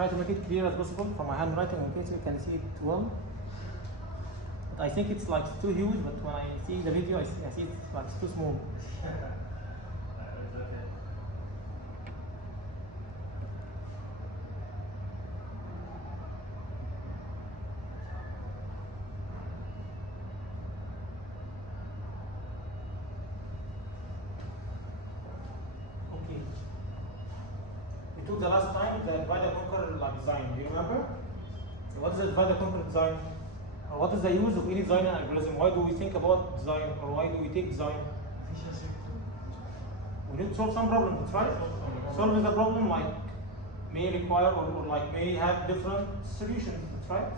try to make it clear as possible from my handwriting in case you can see it well. But I think it's like too huge, but when I see the video, I see it's like too small. Okay. We took the last time the divide and conquer like design. Do you remember? What is the divide and conquer design? Or what is the use of any design algorithm? Why do we think about design, or why do we take design? We need to solve some problem, that's right? Solving the problem like may require or like may have different solutions, that's right?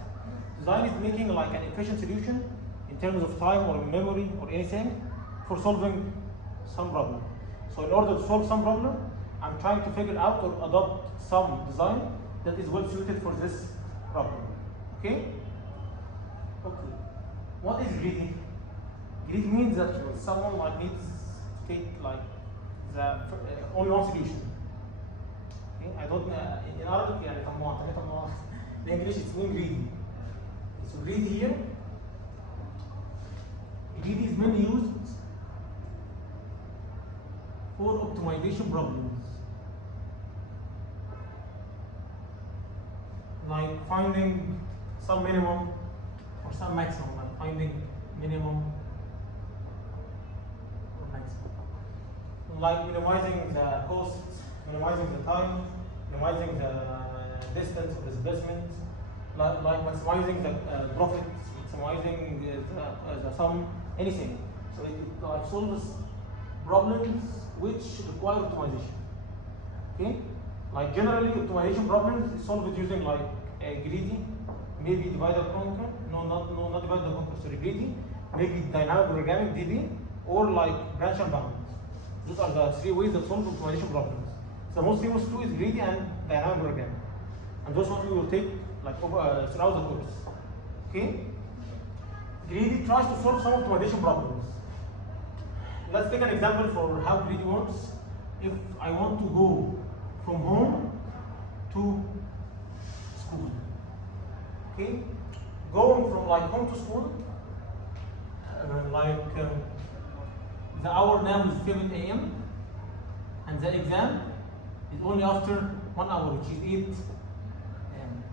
Design is making like an efficient solution in terms of time or memory or anything for solving some problem. So in order to solve some problem, I'm trying to figure out or adopt some design that is well suited for this problem. Okay? Okay. What is greedy? Greedy means that someone like needs to take like the only one solution. Okay? I don't in Arabic يعني طماع. In English it's mean greedy. So greedy here. Greedy is mainly used for optimization problems, like finding some minimum or some maximum, like finding minimum or maximum, like minimizing the cost, minimizing the time, minimizing the distance of displacement, like maximizing the profit, maximizing the sum, anything. So it like solves problems which require optimization. Okay? Like generally optimization problems is solved using like greedy, maybe divide and conquer, not divide and conquer, sorry, greedy, maybe dynamic programming DB, or like branch and bound. Those are the three ways that solve optimization problems. So the most famous two is greedy and dynamic programming. And those ones we will take like throughout the course. Okay? Greedy tries to solve some optimization problems. Let's take an example for how greedy works. If I want to go from home to school, okay, going from like home to school, the hour now is 7 a.m. and the exam is only after 1 hour, which is 8 a.m.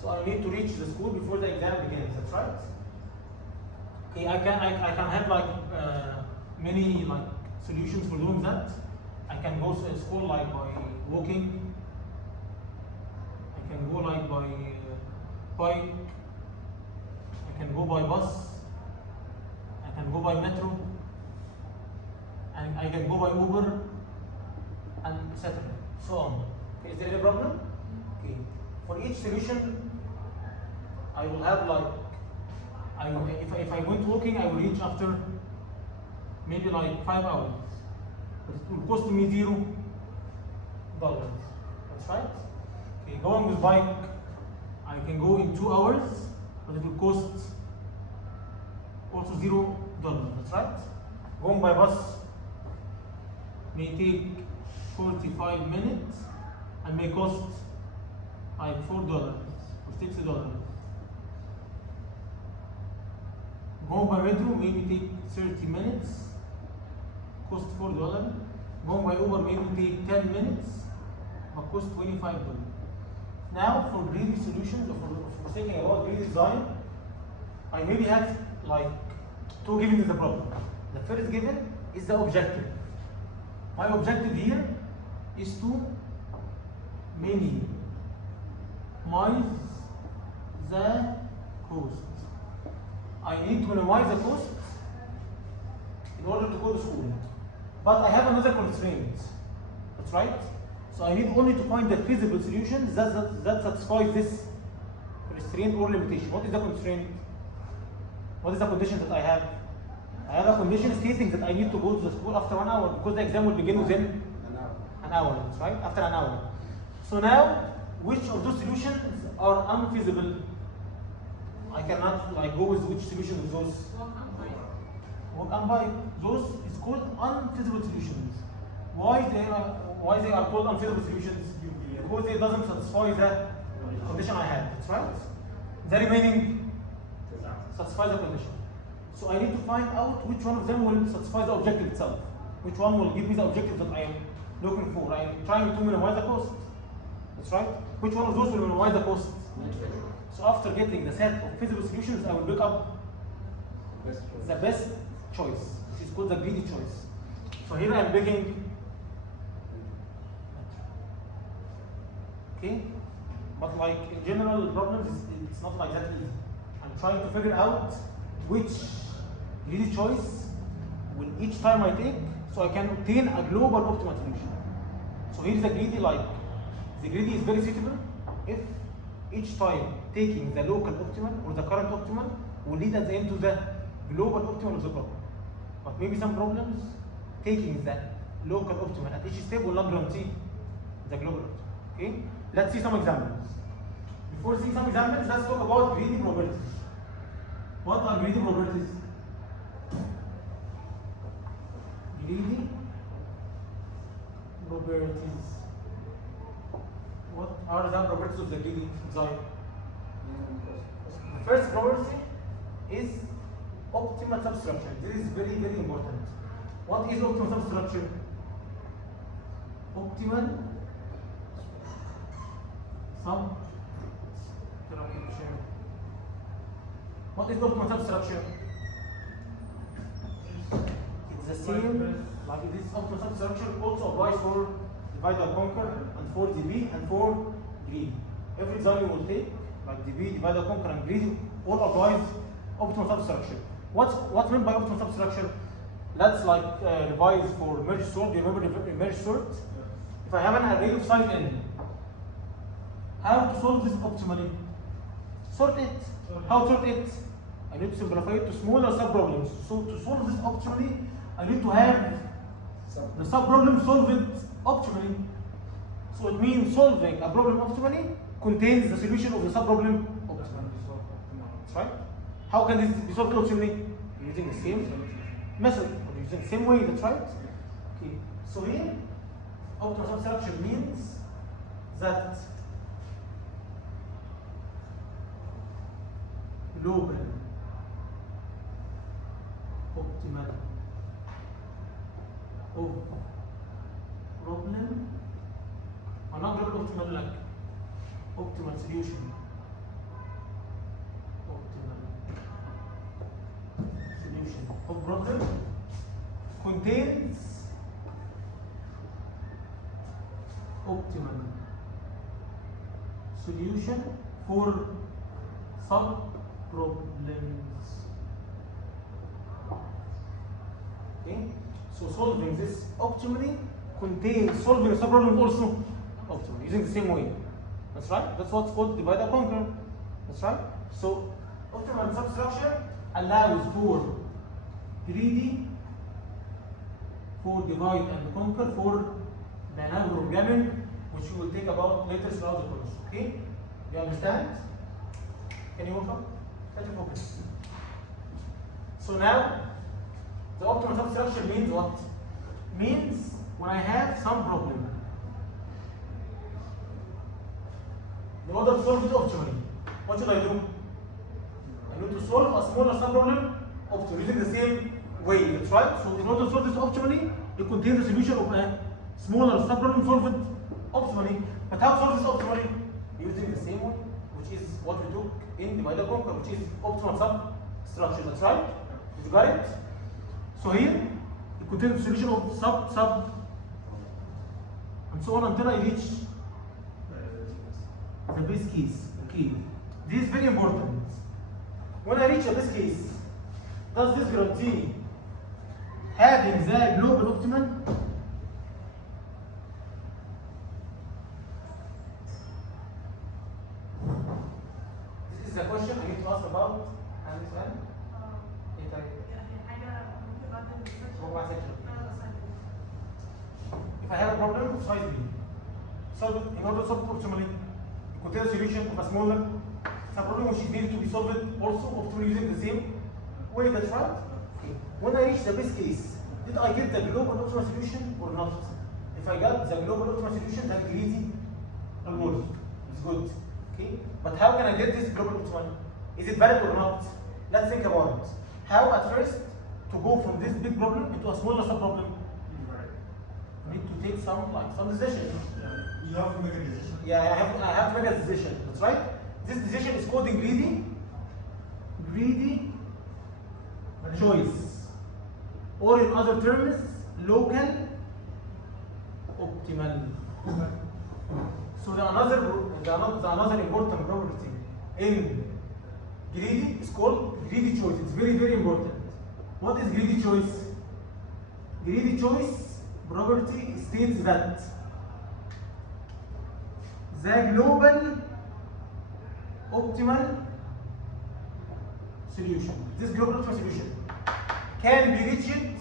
So I need to reach the school before the exam begins. That's right. Okay, I can have like many like solutions for doing that. I can go to school like by walking. I can go like by bike. I can go by bus. I can go by metro. And I can go by Uber, and etc. So on. Okay, is there any problem? Okay. For each solution, I will have like if I went walking, I will reach after maybe like 5 hours. But it will cost me $0. That's right. Okay, going with bike, I can go in 2 hours, but it will cost also $0. That's right. Going by bus may take 45 minutes and may cost like $4 or $60. Going by metro maybe take 30 minutes, cost $4. Going by Uber maybe take 10 minutes, but cost $25. Now for greedy solutions, or for thinking about greedy design, I maybe have like two givens in the problem. The first given is the objective. My objective here is to minimize the cost. I need to minimize the cost in order to go to school. But I have another constraint. That's right. So I need only to find the feasible solution that satisfies this constraint or limitation. What is the constraint? What is the condition that I have? I have a condition stating that I need to go to the school after 1 hour because the exam will begin within an hour. That's right, after an hour. So now, which of those solutions are unfeasible? I cannot like go with which solution of those? Walk and bike. Those is called unfeasible solutions. Why they are called unfeasible solutions? because it doesn't satisfy the condition I had. That's right. The remaining satisfy the condition. So I need to find out which one of them will satisfy the objective itself. Which one will give me the objective that I am looking for. I am trying to minimize the cost. That's right. Which one of those will minimize the cost? So after getting the set of feasible solutions, I will pick up the best choice, which is called the greedy choice. So here I am picking. Okay, but like in general problems, it's not like that easy. I'm trying to figure out which greedy choice will each time I take, so I can obtain a global optimal solution. So here's the greedy, like the greedy is very suitable if each time taking the local optimal or the current optimal will lead at the end to the global optimal of the problem. But maybe some problems taking the local optimal at each step will not guarantee the global optimal. Okay? Let's see some examples. Before seeing some examples, let's talk about greedy properties. What are greedy properties? Greedy properties. What are the properties of the greedy design? The first property is optimal substructure. This is very, very important. What is optimal substructure? Optimal substructure. What is optimal substructure? It's the same, like this optimal substructure also applies for divide and conquer and for DB and for greedy. Every design you will take, like DB, divide and conquer and greedy, all applies optimal substructure. What's meant by optimal substructure? Let's like revise for merge sort. Do you remember the merge sort? If I have an array of size n, how to solve this optimally? Sort it. How to sort it? I need to simplify it to smaller sub-problems. So to solve this optimally, I need to have the sub-problem solved optimally. So it means solving a problem optimally contains the solution of the sub-problem optimally. That's right. How can this be solved optimally? Using the same method, or using the same way, that's right. Okay. So here, optimal substructure means that global optimal of problem, or not global optimal, like optimal solution. Of problem contains optimal solution for sub-problems. Okay? So solving this optimally contains solving a sub-problem also optimally, using the same way. That's right? That's what's called divide and conquer. That's right? So optimal substructure allows for greedy, for divide and conquer, for dynamic programming, which we will take about later throughout the course. Okay? You understand? Can you work on? Try to focus. So now, the optimal substructure means what? Means when I have some problem, in order to solve it optimally, what should I do? I need to solve a smaller sub-problem optimally, using the same way. That's right. So in order to solve this optimally, it contains the solution of a smaller sub-problem solved optimally. But how to solve this optimally? Using the same way, which is what we took in divide and conquer, which is optimal substructure. That's right. Did you got it? So here, it contains the solution of sub, and so on until I reach the base case. Okay. This is very important. When I reach a base case, does this guarantee having the global optimal? This is the question I need to ask about. Understand? If I have a problem of size B, solve it in order to solve it optimally, contain a solution of a smaller sub-problem which is needed to be solved also optimally using the same way. That's right. Okay. When I reach the base case, did I get the global optimal solution or not? If I got the global optimal solution, then greedy Not good. It's good. Okay? But how can I get this global optimal? Is it valid or not? Let's think about it. How at first to go from this big problem into a smaller sub problem? You need to take some decision. You have to make a decision. Yeah, I have to make a decision. That's right. This decision is called greedy choice, or in other terms, local optimal. So the another important property in greedy is called greedy choice. It's very, very important. What is greedy choice? Greedy choice property states that the global optimal solution, this global optimal solution can be reached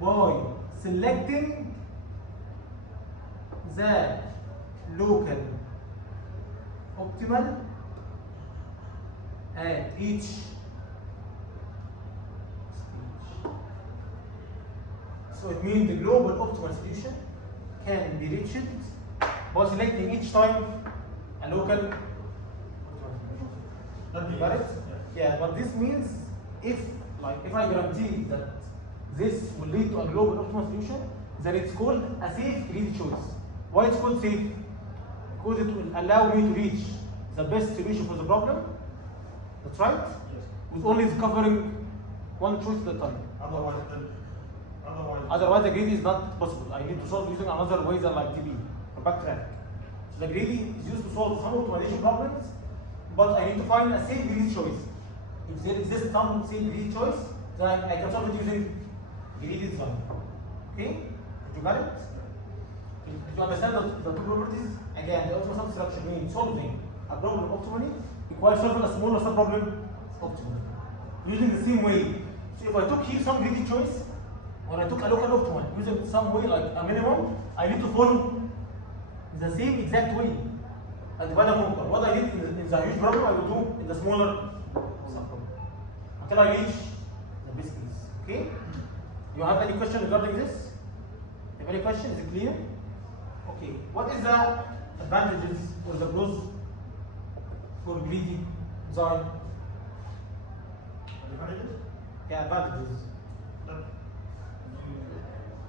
by selecting the local optimal at each stage. So it means the global optimal solution can be reached by selecting each time a local optimal solution. You got it? Yeah, but this means if I guarantee that this will lead to a global optimal solution, then it's called a safe greedy choice. Why it's called safe? Because it will allow me to reach the best solution for the problem. That's right? Yes. With only covering one choice at a time. Otherwise the greedy is not possible. I need to solve using another way than like TB or backtrack. So the greedy is used to solve some optimization problems, but I need to find a safe greedy choice. If there exists some safe greedy choice, then I can solve it using greedy design. Okay? Did you got it? Did you understand the two properties? Again, the optimal substructure means solving a problem optimally requires solving a smaller sub-problem optimally. Using the same way. So if I took here some greedy choice, or I took a local optimal using some way like a minimum, I need to follow the same exact way. And divide and conquer. What I did in the huge problem, I will do in the smaller sub-problem. Until I reach the best case. Okay? You have any question regarding this? Have any question? Is it clear? Okay. What is the advantages or the pros for greedy design? Advantages? Yeah, advantages.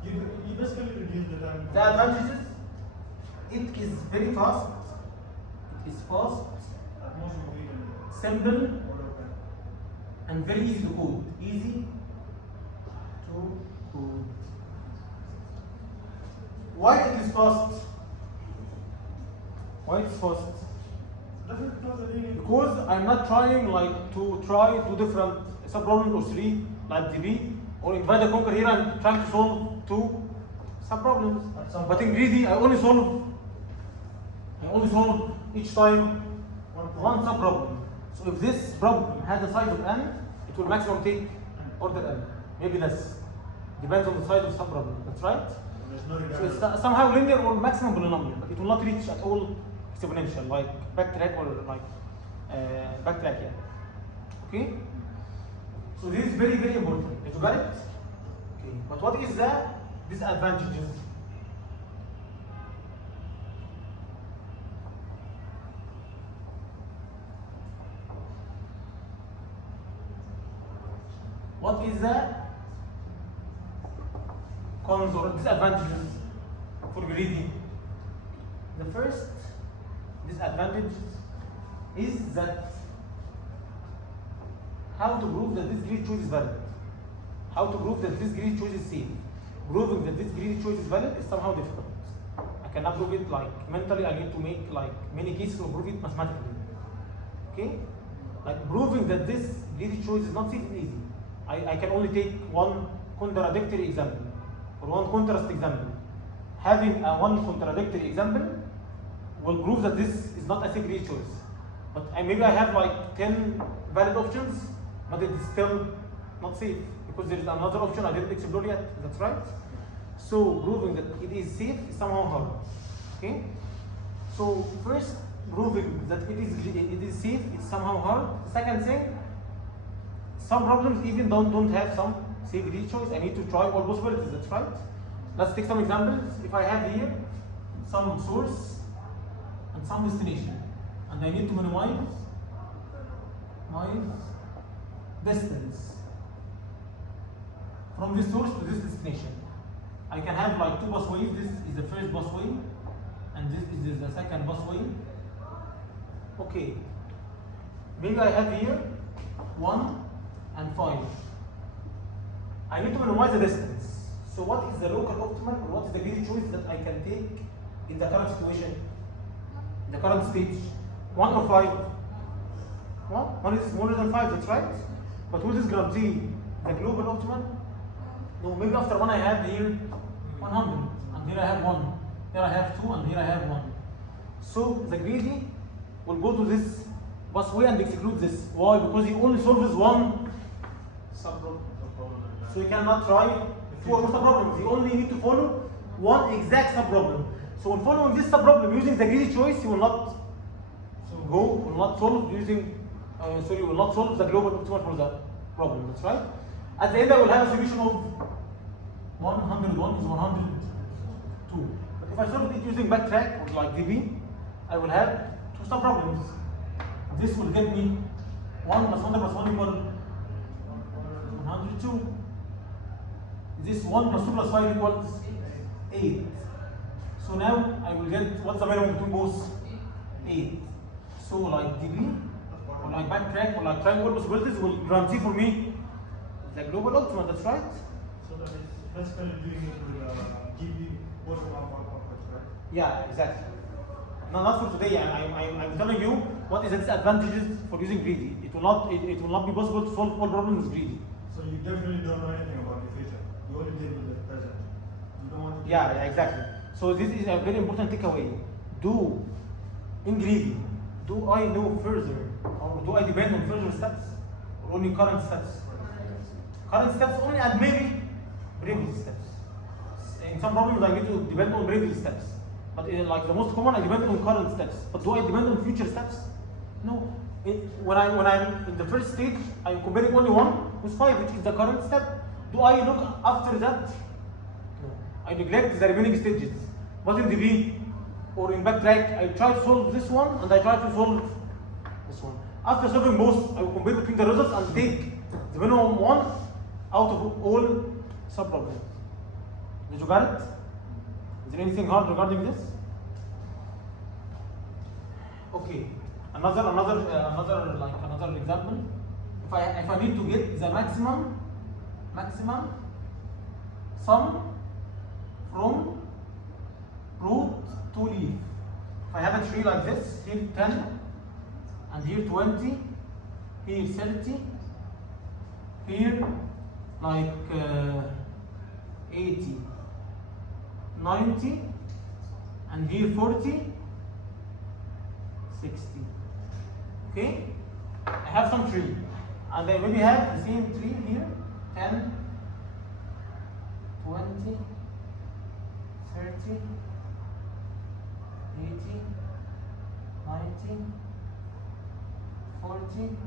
You basically reduce the time. The advantages, it is very fast, it is fast, At most we can simple, order that. and very easy to code. Easy to code. Why it is fast? Why it's fast? Because I'm not trying like to try two different sub-problems or three like DB, or in divide and conquer here I'm trying to solve two sub-problems. But in greedy I only solve each time one sub-problem. So if this problem has the size of n, it will maximum take order n, maybe less. Depends on the size of the sub-problem. That's right? There's no So regard. it's somehow linear or maximum polynomial, but it will not reach at all exponential, like backtrack or like backtrack, yeah. Okay? So this is very, very important. Did you got it? Okay. But what is the disadvantages? What is the cons or disadvantages for greedy? The first disadvantage is that how to prove that this greedy choice is valid. How to prove that this greedy choice is safe. Proving that this greedy choice is valid is somehow difficult. I cannot prove it like mentally, I need to make like many cases or prove it mathematically. Okay? Like proving that this greedy choice is not safe is easy. I can only take one contradictory example or one contrast example. Having a one contradictory example will prove that this is not a safe greedy choice. But maybe I have like 10 valid options, but it is still not safe because there is another option I didn't explore yet. That's right. So proving that it is safe is somehow hard. Okay. So first, proving that it is safe is somehow hard. The second thing, some problems even don't have some safe greedy choice. I need to try all possibilities. That's right. let's take some examples. If I have here some source and some destination, and I need to minimize my distance from this source to this destination, I can have like two busways. This is the first busway, and this is the second busway. Okay. Maybe I have here 1 and 5. I need to minimize the distance. So what is the local optimal, or what is the greedy choice that I can take in the current situation, in the current stage? 1 or 5? Well, 1 is smaller than 5, that's right. But will this guarantee the global optimal? No, maybe after 1 I have here 100, and here I have 1. Here I have 2, and here I have 1. So the greedy will go to this busway and execute this. Why? Because he only solves one subproblem. So he cannot try 2 or more subproblems. He only need to follow one exact subproblem. So when following this subproblem using the greedy choice, he will not will not solve using will not solve the global optimal for the problem. That's right. At the end, I will have a solution of 101 is 102. But if I solve it using backtrack or like DB, I will have 2 subproblems. This will get me 1 plus 1 plus 1 equal 102. This 1 plus 2 plus 5 equals 8. So now I will get what's the minimum between both? 8. So like DB or like backtrack or like triangle possibilities will guarantee for me the global optimal. That's right. So that is basically doing it with GB bottom up approach, right? Yeah, exactly. No, not for today. I'm telling you what is the disadvantages for using greedy. It will not be possible to solve all problems with greedy. So you definitely don't know anything about the future. You only deal with the present. You don't want to. Yeah, exactly. So this is a very important takeaway. In greedy, do I know further, or do I depend on further steps, or only current steps? Current steps only, and maybe previous steps. In some problems, I need to depend on previous steps. But like the most common, I depend on current steps. But do I depend on future steps? No. When I'm in the first stage, I'm comparing only 1 with 5, which is the current step. Do I look after that? No. I neglect the remaining stages. But in DB or in backtrack, I try to solve this one and I try to solve this one. After solving both, I will compare between the results and take the minimum one out of all subproblems. Did you get it? Is there anything hard regarding this? Okay. Another example. If I need to get the maximum sum from root to leaf. If I have a tree like this, here 10, and here 20, here 30, here like 80, 90, and here 40, 60. Okay? I have some tree, and I maybe have the same tree here, 10, 20, 30, 80, 90, 40,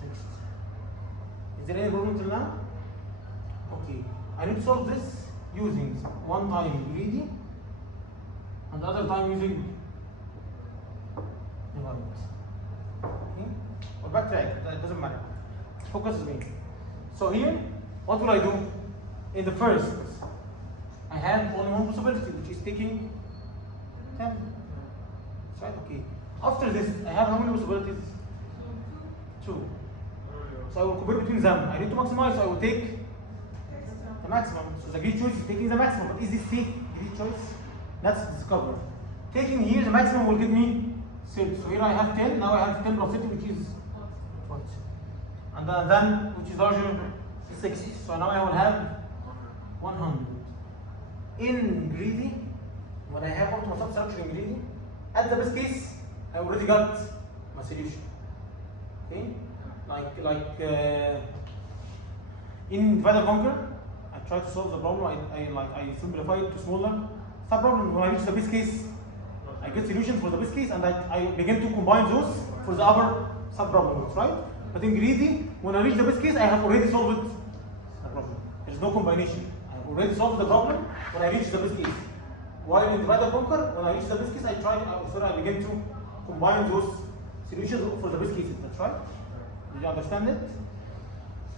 60. Is there any problem till now? Okay. I need to solve this using one time greedy and the other time using divide. Okay? Or backtrack, that doesn't matter. Focus with me. So here, what will I do? In the first, I have only one possibility, which is taking 10. That's right, okay. After this, I have how many possibilities? 2. So I will compare between them. I need to maximize, so I will take the maximum. So the greedy choice is taking the maximum. But is this safe greedy choice? Let's discover. Taking here the maximum will give me 30. So here I have 10. Now I have 10 plus 30, which is 20. And then which is larger, 60. So now I will have 100. In greedy, when I have optimal substructure in greedy, at the best case, I already got my solution. Okay? In divide and conquer, I try to solve the problem. I simplify it to smaller subproblems. When I reach the best case, I get solutions for the best case, and I begin to combine those for the other subproblems, right? But in greedy, when I reach the best case, I have already solved the problem. There is no combination. I have already solved the problem when I reach the best case. While in divide and conquer, when I reach the best case, I begin to combine those solutions for the best cases. That's right. Did you understand it?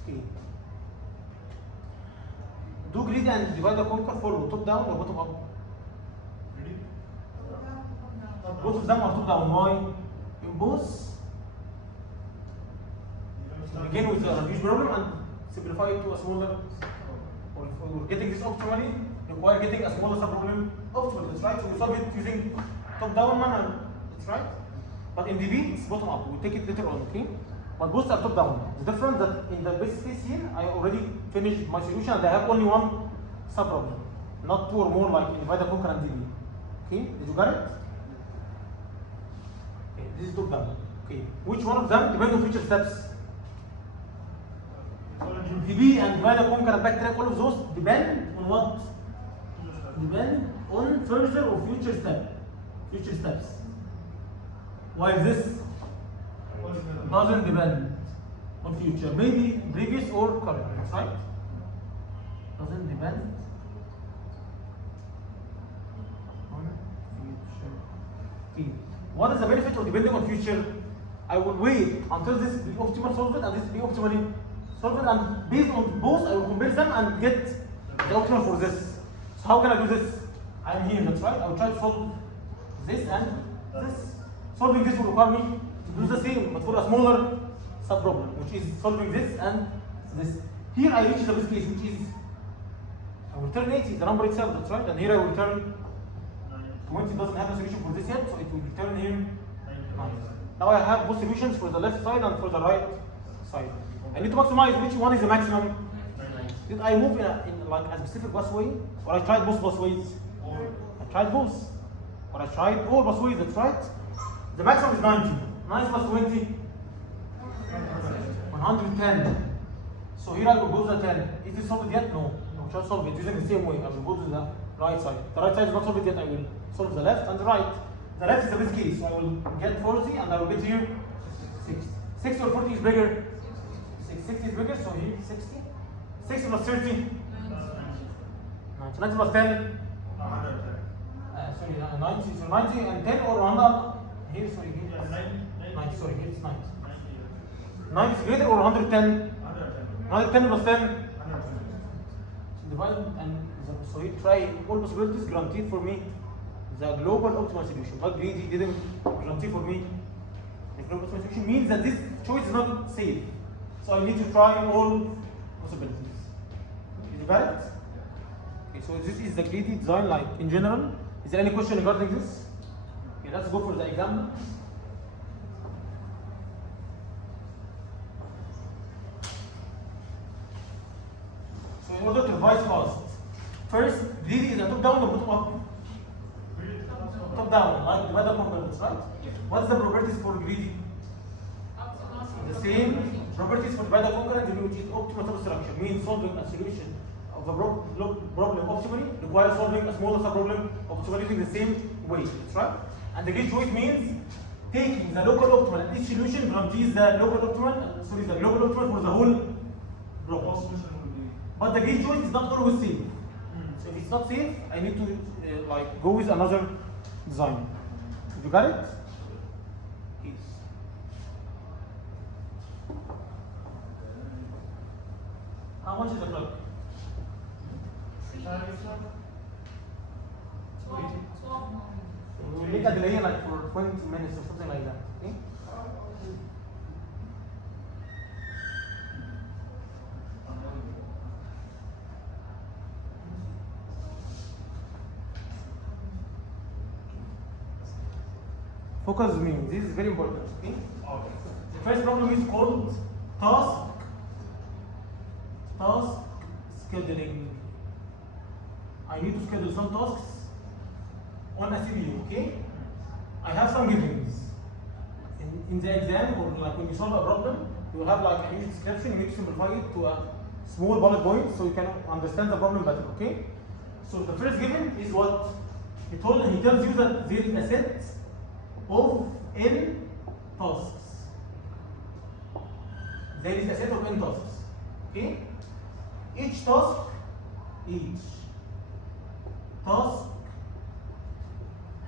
Okay. Do greedy and divide and conquer follow top down or bottom up? Ready? Both of them are top down. Why? In both, begin with a huge problem and simplify it to a smaller. Or if we're getting this optimally, require getting a smaller subproblem optimally. That's right. So we solve it using top down manner. That's right. But in DB, it's bottom up. We'll take it later on. Okay. But both are top down. The difference that in the base case here, I already finished my solution and I have only one subproblem, not two or more like in divide and conquer and DB. Okay. Did you get it? Okay. This is top down. Okay. Which one of them depends on future steps? DB and divide and conquer and backtrack, all of those depend on what? Depend on further or future steps. While this doesn't depend on future, maybe previous or current, right? Doesn't depend on future. Okay. What is the benefit of depending on future? I will wait until this be optimal solved and this be optimally solved, and based on both, I will compare them and get the optimal for this. So how can I do this? I'm here, that's right. I will try to solve this and this. Solving this will require me to do the same, but for a smaller subproblem, which is solving this and this. Here I reach the best case, which is I will return 80, the number itself, that's right. And here I will return 20 doesn't have a solution for this yet, so it will return here 9. Now I have both solutions for the left side and for the right side. I need to maximize which one is the maximum. Did I move in like a specific busway, or I tried both busways? I tried both, or I tried all busways. That's right. The maximum is 90. 9 plus 20, 110. So here I will go to the 10. Is this solved yet? No. I will solve it using the same way. I will go to the right side. The right side is not solved yet. I will solve the left and the right. The left is the best case. So I will get 40 and I will get here 60. 60 or 40 is bigger. 60 is bigger, so here 60. 60 plus 30. 90. 90 plus 10. Sorry, 90. So 90 and 10 or 100. Here, sorry, here. 90, sorry, here it's 90. 90 is greater or 110? 110 plus 10? 120. So divide and so here try all possibilities, guaranteed for me the global optimal solution. But greedy didn't guarantee for me the global optimal solution, means that this choice is not safe. So I need to try all possibilities. Is it valid? Okay, so this is the greedy design, like in general. Is there any question regarding this? Okay, let's go for the example. So in order to revise fast, first, greedy is a top down or bottom up? Top down, like the weather components, right? What's the properties for greedy? The same properties for divide and conquer, which is optimal substructure, means solving a solution of a problem optimally requires solving a smaller subproblem optimally using the same way. That's right. And the greedy choice means taking the local optimal, and each solution guarantees the local optimal, the global optimal for the whole problem. But the greedy choice is not always safe. So if it's not safe, I need to like go with another design. You got it? How much is the clock? 12 more. We'll make a delay like for 20 minutes or something like that. Okay? Focus me. This is very important. Okay? The first problem is called task scheduling. I need to schedule some tasks on a CPU, okay? I have some givens. In the exam, or like when you solve a problem, you will have like a huge description, you need to simplify it to a small bullet point so you can understand the problem better, okay? So the first given is what? He tells you that there is a set of n tasks. There is a set of n tasks, okay? Each task each task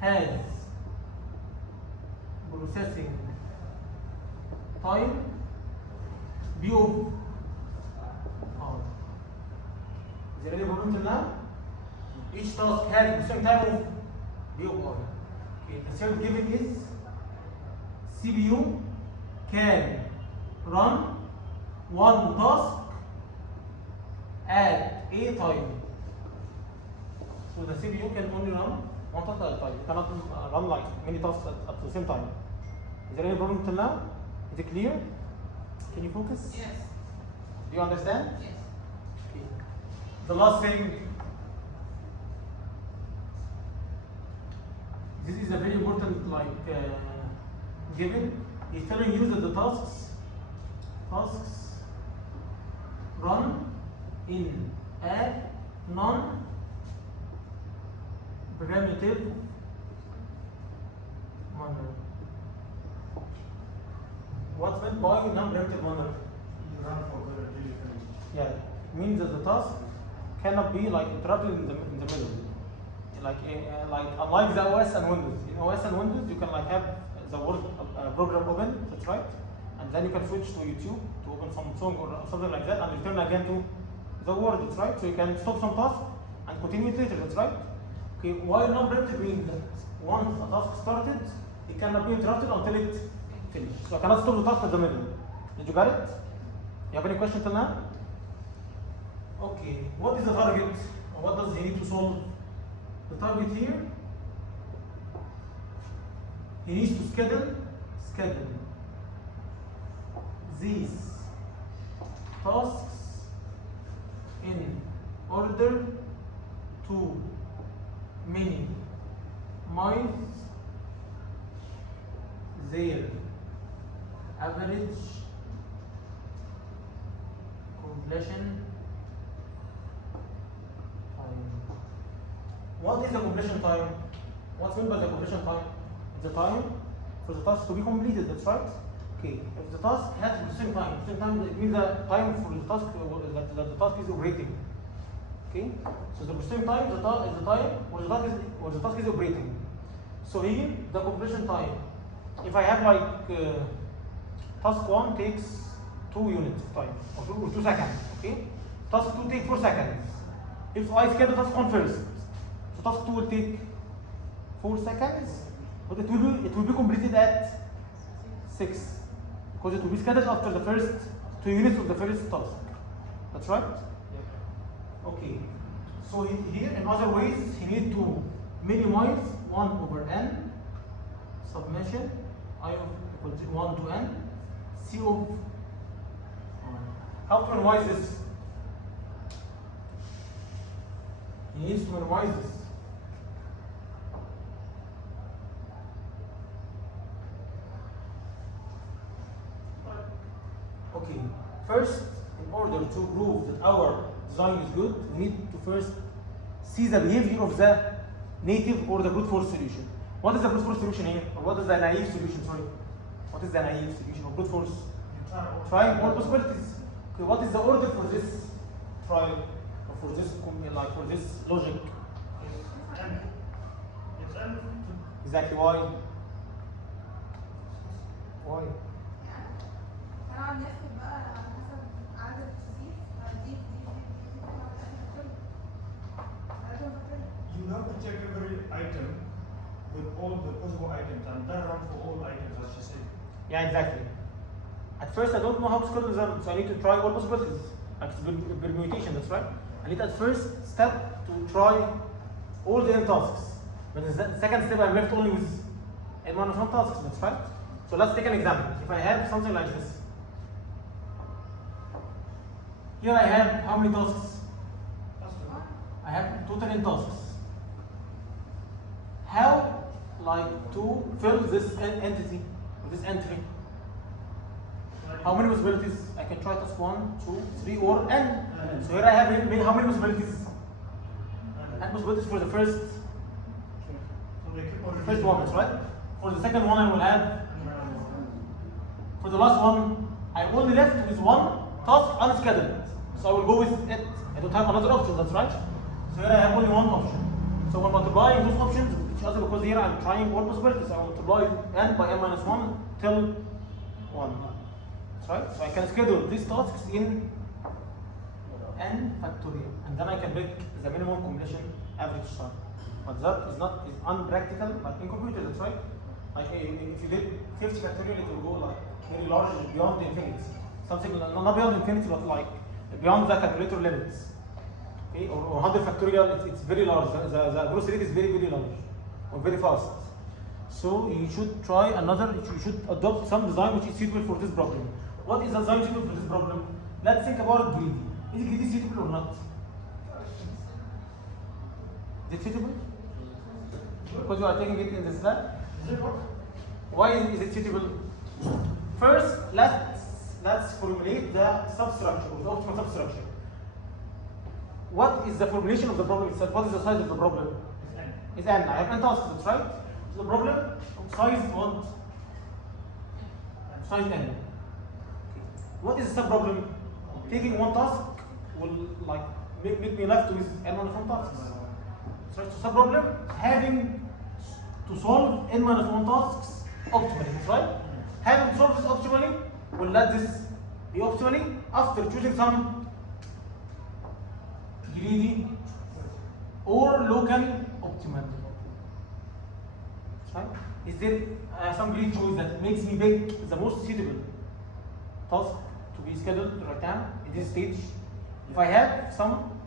has processing time B of R. Is there any problem till now? Each task has processing time of B of R. Okay, the third given is CPU can run one task at a time. So the CPU can only run one task at a time. It cannot run like many tasks at the same time. Is there any problem till now? Is it clear? Can you focus? Yes. Do you understand? Yes. Okay. The last thing. This is a very important given. He's telling you that the tasks run in a non-primitive manner. What's meant by non-primitive manner? You run for the daily finish. Yeah, it means that the task cannot be like interrupted in the middle. Like unlike the OS and Windows. In OS and Windows, you can like have the Word program open. That's right, and then you can switch to YouTube to open some song or something like that, and return again to the Word. That's right. So you can stop some task and continue it later. That's right. Okay. While non-preemptive means that once a task started, it cannot be interrupted until it finishes. So I cannot stop the task at the middle. Did you get it? You have any question till now? Okay. What is the target? What does he need to solve? The target here, he needs to schedule these tasks in order to minimize their average completion time. What is the completion time? What's meant by the completion time? The time for the task to be completed, that's right? Okay, if the task has the same time it means the time for the task that the task is operating. Okay, so the same time is the time where the task is operating. So here the completion time. If I have like task 1 takes 2 units of time or 2 seconds. Okay, task 2 takes 4 seconds. If I schedule task 1 first, so task 2 will take 4 seconds, but it will be completed at 6 because it will be scheduled after the first 2 units of the first task. That's right? Yeah. Okay. So here, in other ways, he needs to minimize 1/n summation I of equal to 1 to n C of. How to minimize this? He needs to minimize this. Okay, first, in order to prove that our design is good, we need to first see the behavior of the native or the brute force solution. What is the brute force solution here? Or what is the naive solution? Sorry. What is the naive solution of brute force? Trying all possibilities. Okay, what is the order for this trial? Or for this logic? It's n. Exactly why? Why? هنقعد نحسب بقى على حسب عدد التسييس دي You have to check every item with all the possible items and then run for all items, as you say. Yeah, exactly. At first, I don't know how to schedule them, so I need to try all possibilities. Like permutation, that's right. I need at first step to try all the n tasks. But the second step, I'm left only with n-1 tasks, that's right. So let's take an example. If I have something like this, here I have how many tasks? I have total n tasks. How to fill this entity, this entry? How many possibilities? I can try task 1, 2, 3, or n. So here I have how many possibilities? N possibilities for the first one, that's right? For the second one, I will have. For the last one, I'm only left with one task unscheduled. So I will go with it. I don't have another option, that's right? So here I have only one option. So when multiplying those options with each other, because here I'm trying all possibilities, I multiply n by n minus 1 till 1. That's right? So I can schedule these tasks in n factorial, and then I can pick the minimum completion average time. But that is not is unpractical, like in computer, that's right? Like if you did 50 factorial, it will go like very large beyond infinity. Something not beyond infinity, but like beyond the calculator limits. Okay? Or 100 factorial, it's very large. The growth rate is very, very large or very fast. So you should try another, you should adopt some design which is suitable for this problem. What is the design suitable for this problem? Let's think about greedy. Is greedy suitable or not? Is it suitable? Because you are taking it in this lab? Why is it suitable? First, let's formulate the substructure, the optimal substructure. What is the formulation of the problem itself? What is the size of the problem? It's n. I have n tasks, that's right? So the problem size what? Size n. What is the subproblem? Taking one task will like make me left with n minus 1 tasks. So subproblem having to solve n minus 1 tasks optimally, that's right? Having to solve this optimally will let this be optimally after choosing some greedy or local optimal. Right? Is there some greedy choice that makes me pick the most suitable task to be scheduled right now in this stage? If I have some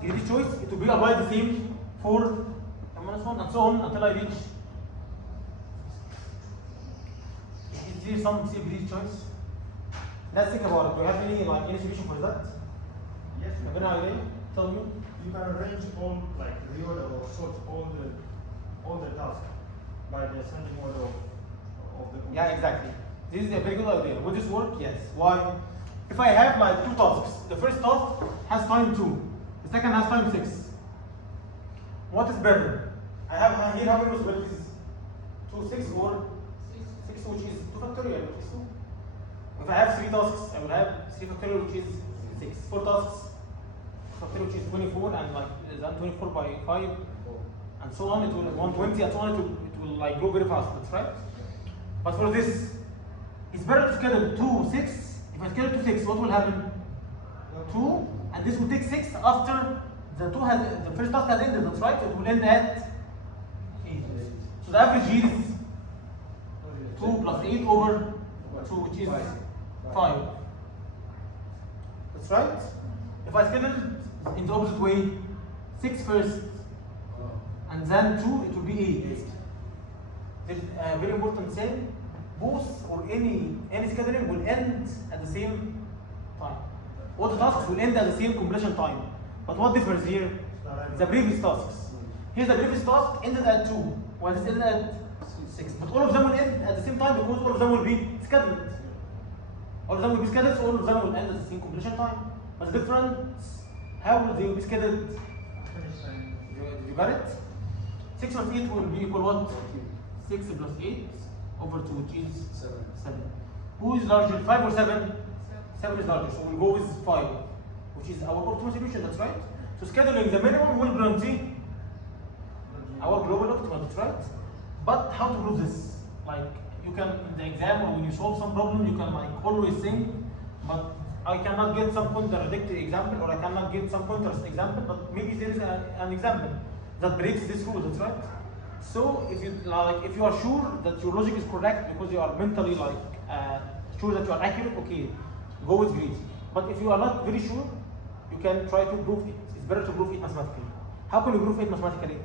greedy choice, it will be applied the same for n minus 1 and so on until I reach. Is there some greedy choice? Let's think about it. Do you have any solution for that? Yes. Maybe now, tell me. You can arrange all, like reorder or sort all the tasks by the ascending order of the. Yeah, exactly. This is a very good idea. Would this work? Yes. Why? If I have like 2 tasks, the first task has time 2, the second has time 6. What is better? I have here how many possibilities? 2, 6 or 6, which is 2 factorial, which is 2. If I have 3 tasks, I will have 3 factorial, which is 6. 4 tasks, factorial, which is 24, and like then 24 by 5, and so on. It will 120, and so on. It will like go very fast. That's right. But for this, it's better to schedule 2, 6. If I schedule 2, 6, what will happen? 2, and this will take 6 after the first task has ended. That's right. It will end at 8. So the average here is 2 plus 8 over 2, which is 5. That's right. If I schedule in the opposite way, 6 first, and then 2, it will be 8. There's a very important thing. Both or any scheduling will end at the same time. All the tasks will end at the same completion time. But what differs here? The previous tasks. Here's the previous task ended at 2, while this ended at 6. But all of them will end at the same time because all of them will be scheduled. All of them will be scheduled, so all of them will end at the same completion time. But the difference, how will they be scheduled? You got it? 6 plus 8 will be equal what? 6 plus 8 over 2, which is 7. Who is larger, 5 or 7? 7 is larger, so we'll go with 5, which is our optimal solution, that's right? So scheduling the minimum will guarantee our global optimal, that's right? But how to prove this? Like, you can, in the exam or when you solve some problem, you can like always think, but I cannot get some contradictory example, or I cannot get some contrast example, but maybe there is an example that breaks this rule, that's right? So if you are sure that your logic is correct because you are mentally sure that you are accurate, okay, go with greedy. But if you are not very sure, you can try to prove it. It's better to prove it mathematically. How can you prove it mathematically?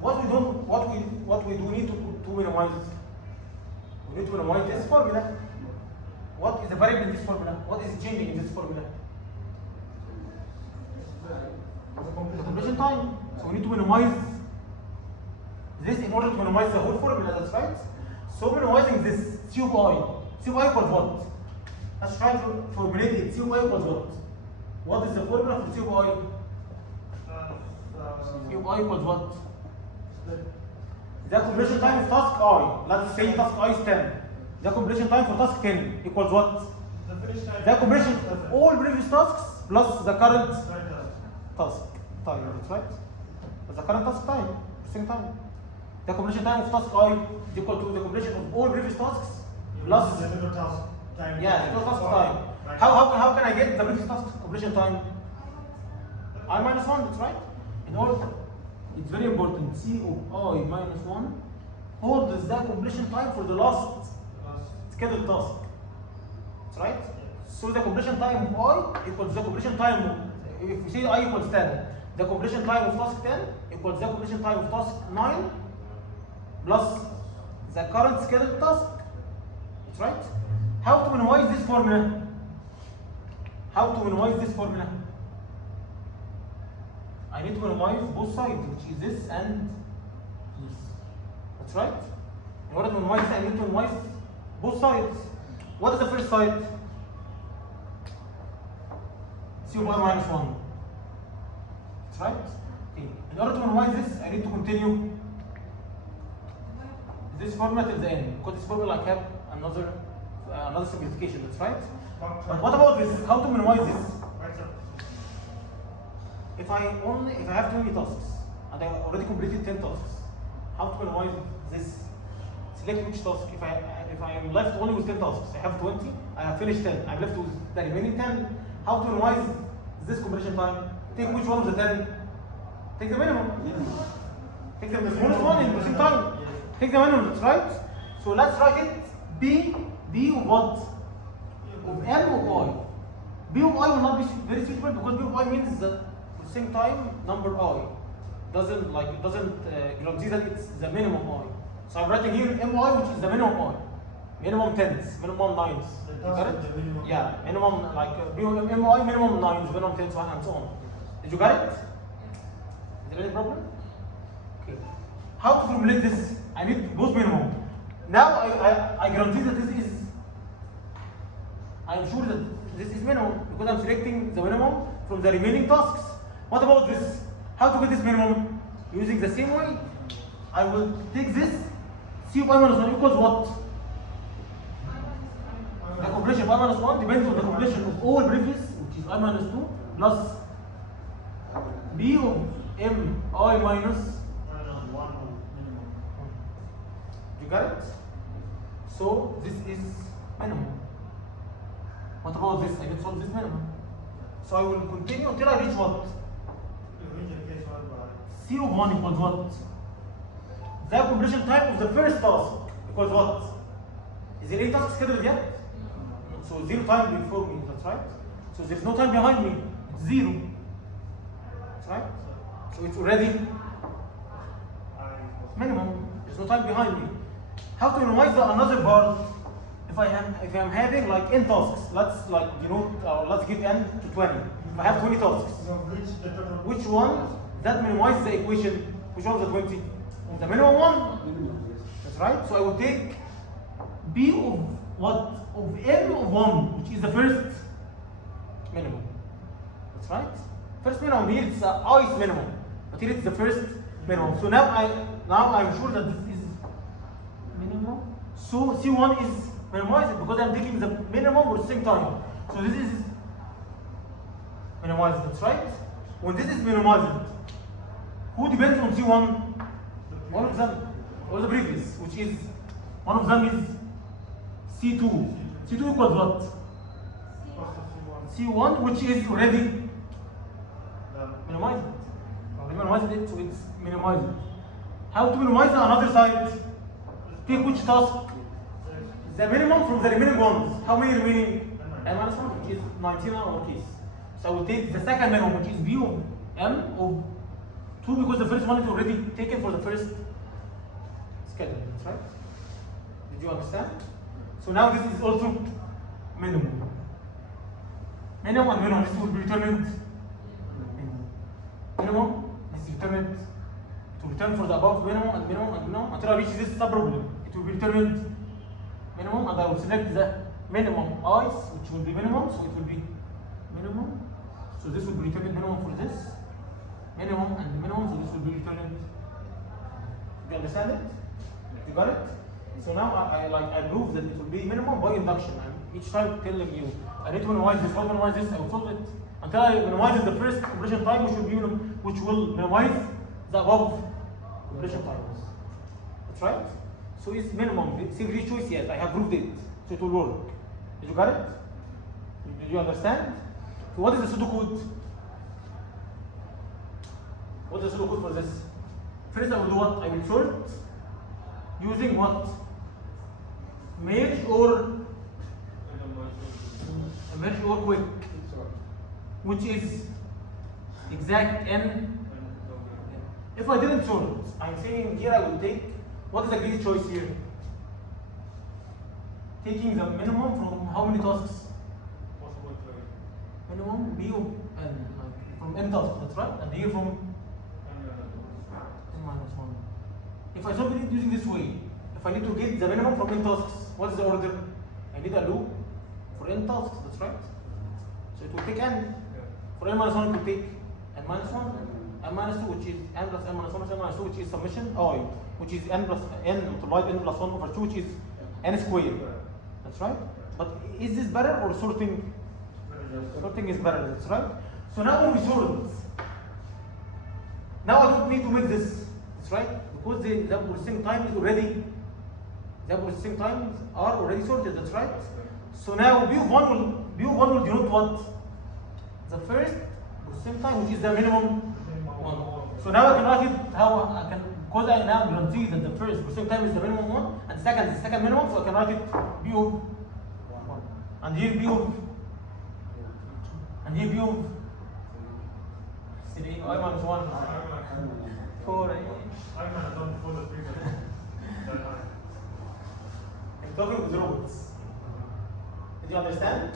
What we do need to minimize it. We need to minimize this formula. What is the variable in this formula? What is changing in this formula? The completion time. So we need to minimize this in order to minimize the whole formula, that's right? So minimizing this C of I. C of I equals what? Let's try to formulate it. C of I equals what? What is the formula for C of I? C of I equals what? The completion time of task I. Let's say task I is 10. The completion time for task 10 equals what? The finish time. The completion of all previous tasks plus the current Right task. task time, that's right? The current task time, same time. The completion time of task I is equal to the completion of all previous tasks plus the middle task time. yeah, total task time. Right. How can I get the previous task completion time? I minus 1, that's right? In order, it's very important. C of I minus 1 holds the completion time for the last scheduled task. That's right? So the completion time of I equals the completion time of, if we say I equals 10, the completion time of task 10 equals the completion time of task 9 plus the current scheduled task. That's right? How to minimize this formula? How to minimize this formula? I need to minimize both sides, which is this and this. That's right? In order to minimize this, I need to minimize both sides. What is the first side? C of I minus 1. That's right? Okay. In order to minimize this, I need to continue this formula till the end. Because this formula I have another simplification, that's right? But what about this? How to minimize this? If I have 20 tasks and I already completed 10 tasks, how to minimize this? Select which task. If I am left only with 10 tasks, I have 20, I have finished 10, I'm left with the remaining 10. How to minimize this completion time? Take which one of the 10? Take the minimum. Take the smallest one in the same time. Take the minimum, that's right? So let's write it B of what? Of M of I. B of I will not be very suitable because B of I means that at the same time number I. Doesn't guarantee that it's the minimum I. So I'm writing here MI, which is the minimum I. Minimum tens, minimum nines. You got it? Yeah, minimum like MI, minimum nines, minimum tens, and so on. Did you get it? Is there any problem? Okay. How to formulate this? I need both minimum. Now I guarantee that this is. I'm sure that this is minimum because I'm selecting the minimum from the remaining tasks. What about this? How to get this minimum? Using the same way, I will take this. C of I minus 1 equals what? The completion of I minus 1 depends on the completion of all previous, which is I minus 2, plus B of M I minus 1 minimum. You got it? So this is minimum. What about this? I can solve this minimum. So I will continue until I reach what? C of 1 equals what? The completion time of the first task equals what? Is there any task scheduled yet? So 0 time before me, that's right? So there's no time behind me, it's 0. That's right? So it's already minimum, there's no time behind me. How to minimize another part? If I am having like n tasks, let's give n to 20. If I have 20 tasks, which one that minimizes the equation? Which one is the 20? The minimum one? That's right. So I will take B of what? Of M of 1, which is the first minimum. That's right. First minimum here it's I's minimum, but here it's the first minimum. So now I'm sure that this is minimum. So C1 is minimized because I'm taking the minimum at the same time. So this is minimized. That's right. When this is minimized, who depends on C1? One of them, or the previous, which is, one of them is C2. C2 equals what? C1, which is already minimized. Already minimized it, so it's minimized. How to minimize another side? Take which task? The minimum from the remaining ones. How many remaining? N minus 1, which is 19 in our case. So I will take the second minimum, which is B of M of 2, because the first one is already taken for the first schedule, that's right? Did you understand? So now this is also minimum. Minimum and minimum, this will be determined. Minimum, this is determined to return for the above minimum and minimum and minimum until I reach this sub-problem. It will be determined minimum, and I will select the minimum i's, which will be minimum, so it will be minimum. So this will be determined minimum for this. Minimum and minimum, so this will be determined. Do you understand it? You got it? So now I prove that it will be minimum by induction. I'm each time telling you I need to minimize this, how to minimize this, I will solve it until I minimize the first completion time, which will minimize the above completion times. That's right. So it's minimum. Single choice, yes, I have proved it. So it will work. Did you got it? Did you understand? So what is the pseudocode? What is the pseudocode for this? First I will do what? I will sort using what? Merge or quick, which is exact n. If I didn't sort, I'm saying here I will take, what is the greatest choice here? Taking the minimum from how many tasks? Possible choice. Minimum B of n, like from n tasks, that's right? And here from n minus 1. If I solve it using this way, if I need to get the minimum from n tasks, what is the order? I need a loop for n tasks, that's right? So it will take n. For n minus 1, it will take n minus 1, n minus 2, which is n plus n minus 1 plus n minus 2, which is summation I, which is n plus n multiplied n plus 1 over 2, which is n squared. That's right? But is this better or sorting? Sorting is better, that's right? So now when we sort, now I don't need to make this, that's right? Because the processing time is already, the processing times are already sorted, that's right? So now B of 1 will denote what? The first processing time, which is the minimum 1. So now I can write it how I can, because I now guarantee that the first processing time is the minimum 1 and second is the second minimum, so I can write it B of 1. And here B of, and here B of 3, I minus 1, 4, I might don't follow the previous. I'm talking with robots. Did you understand?